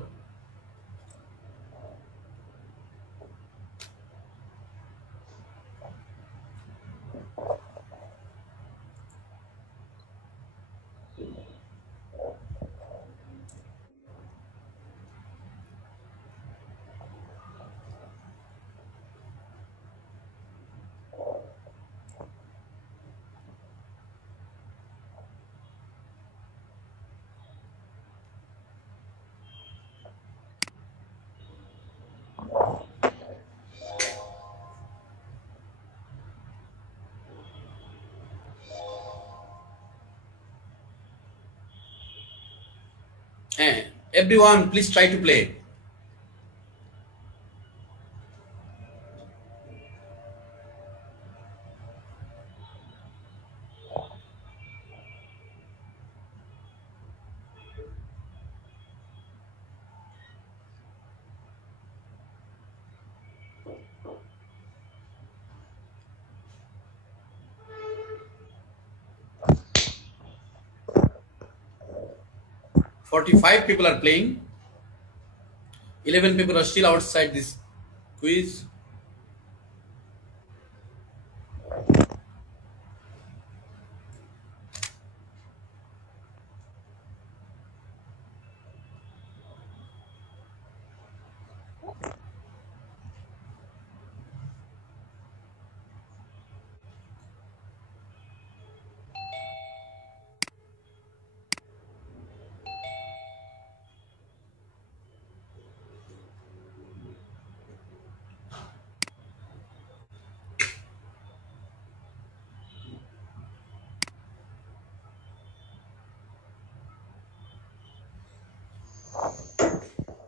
Everyone, please try to play. "45 people are playing. 11 people are still outside this quiz."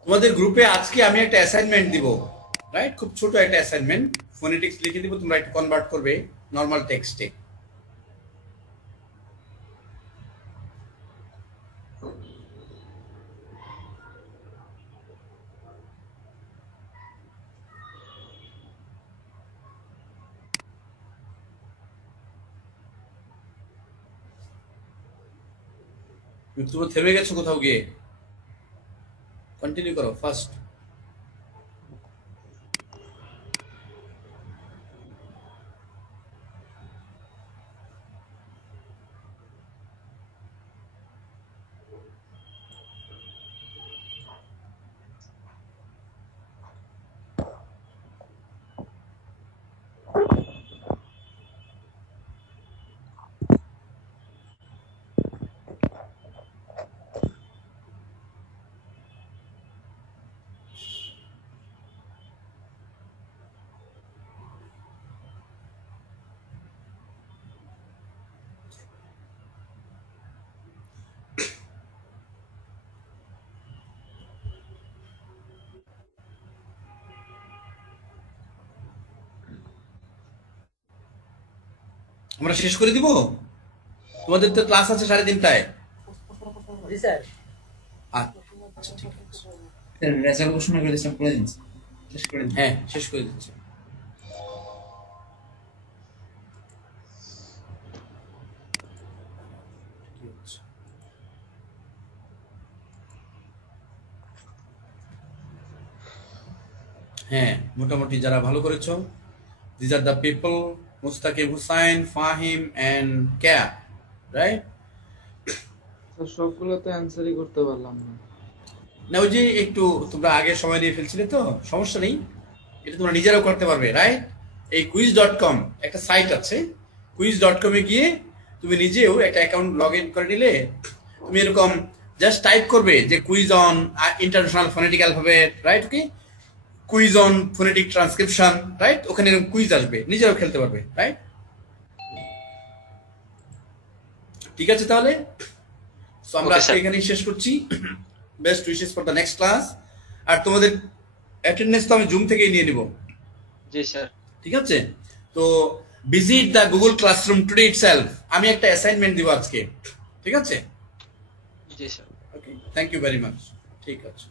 তোমাদের গ্রুপে আজকে আমি একটা অ্যাসাইনমেন্ট দিব, রাইট? খুব ছোট একটা অ্যাসাইনমেন্ট, ফোনেটিক্স লিখে দিব, তোমরা একটু কনভার্ট করবে নরমাল টেক্সটে। তোমরা থেমে গেছো কোথাও গিয়ে? কন্টিনিউ করো ফার্স্ট। আমরা শেষ করে দিব? তোমাদের তো ক্লাস আছে 3:30টায়। আচ্ছা ঠিক আছে, রেজাল্ট ঘোষণা করে দিচ্ছি, করে দিচ্ছি, শেষ করে দিচ্ছি। হ্যাঁ শেষ করে দিচ্ছি। হ্যাঁ, মোটামুটি যারা ভালো করেছো, this are the people: Mustakib Hussain, Fahim and ক্যা, রাইট? সবগুলো তো অ্যান্সারই করতে পারলাম না। না, ওই যে একটু তোমরা আগে সময় দিয়ে ফেলছিলে তো, সমস্যা নেই, এটা তোমরা নিজেরাও করতে পারবে, রাইট? এই quiz.com একটা সাইট আছে, quiz.com এ গিয়ে তুমি নিজেও একটা অ্যাকাউন্ট লগ ইন করে নিলে তুমি এরকম জাস্ট টাইপ করবে যে quiz on international phonetic alphabet, right? কি quiz on phonetic transcription, right? ওখানে এরকম কুইজ আসবে, নিজেরাও খেলতে পারবে, রাইট? ঠিক আছে, তাহলে সো আমরা আজকে এখানেই শেষ করছি। Best wishes for the next class. আর তোমাদের অ্যাটেন্ডেন্স তো আমি জুম থেকেই নিয়ে নিব। জি স্যার। ঠিক আছে, তো visit the Google classroom today itself. আমি একটা অ্যাসাইনমেন্ট দিব আজকে, ঠিক আছে? জি sir. Okay, thank you very much. ঠিক আছে,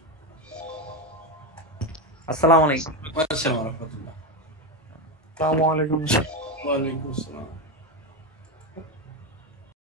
আসসালামু আলাইকুম। আসসালামু আলাইকুম। আসসালামু আলাইকুম স্যার। ওয়ালাইকুম আসসালাম।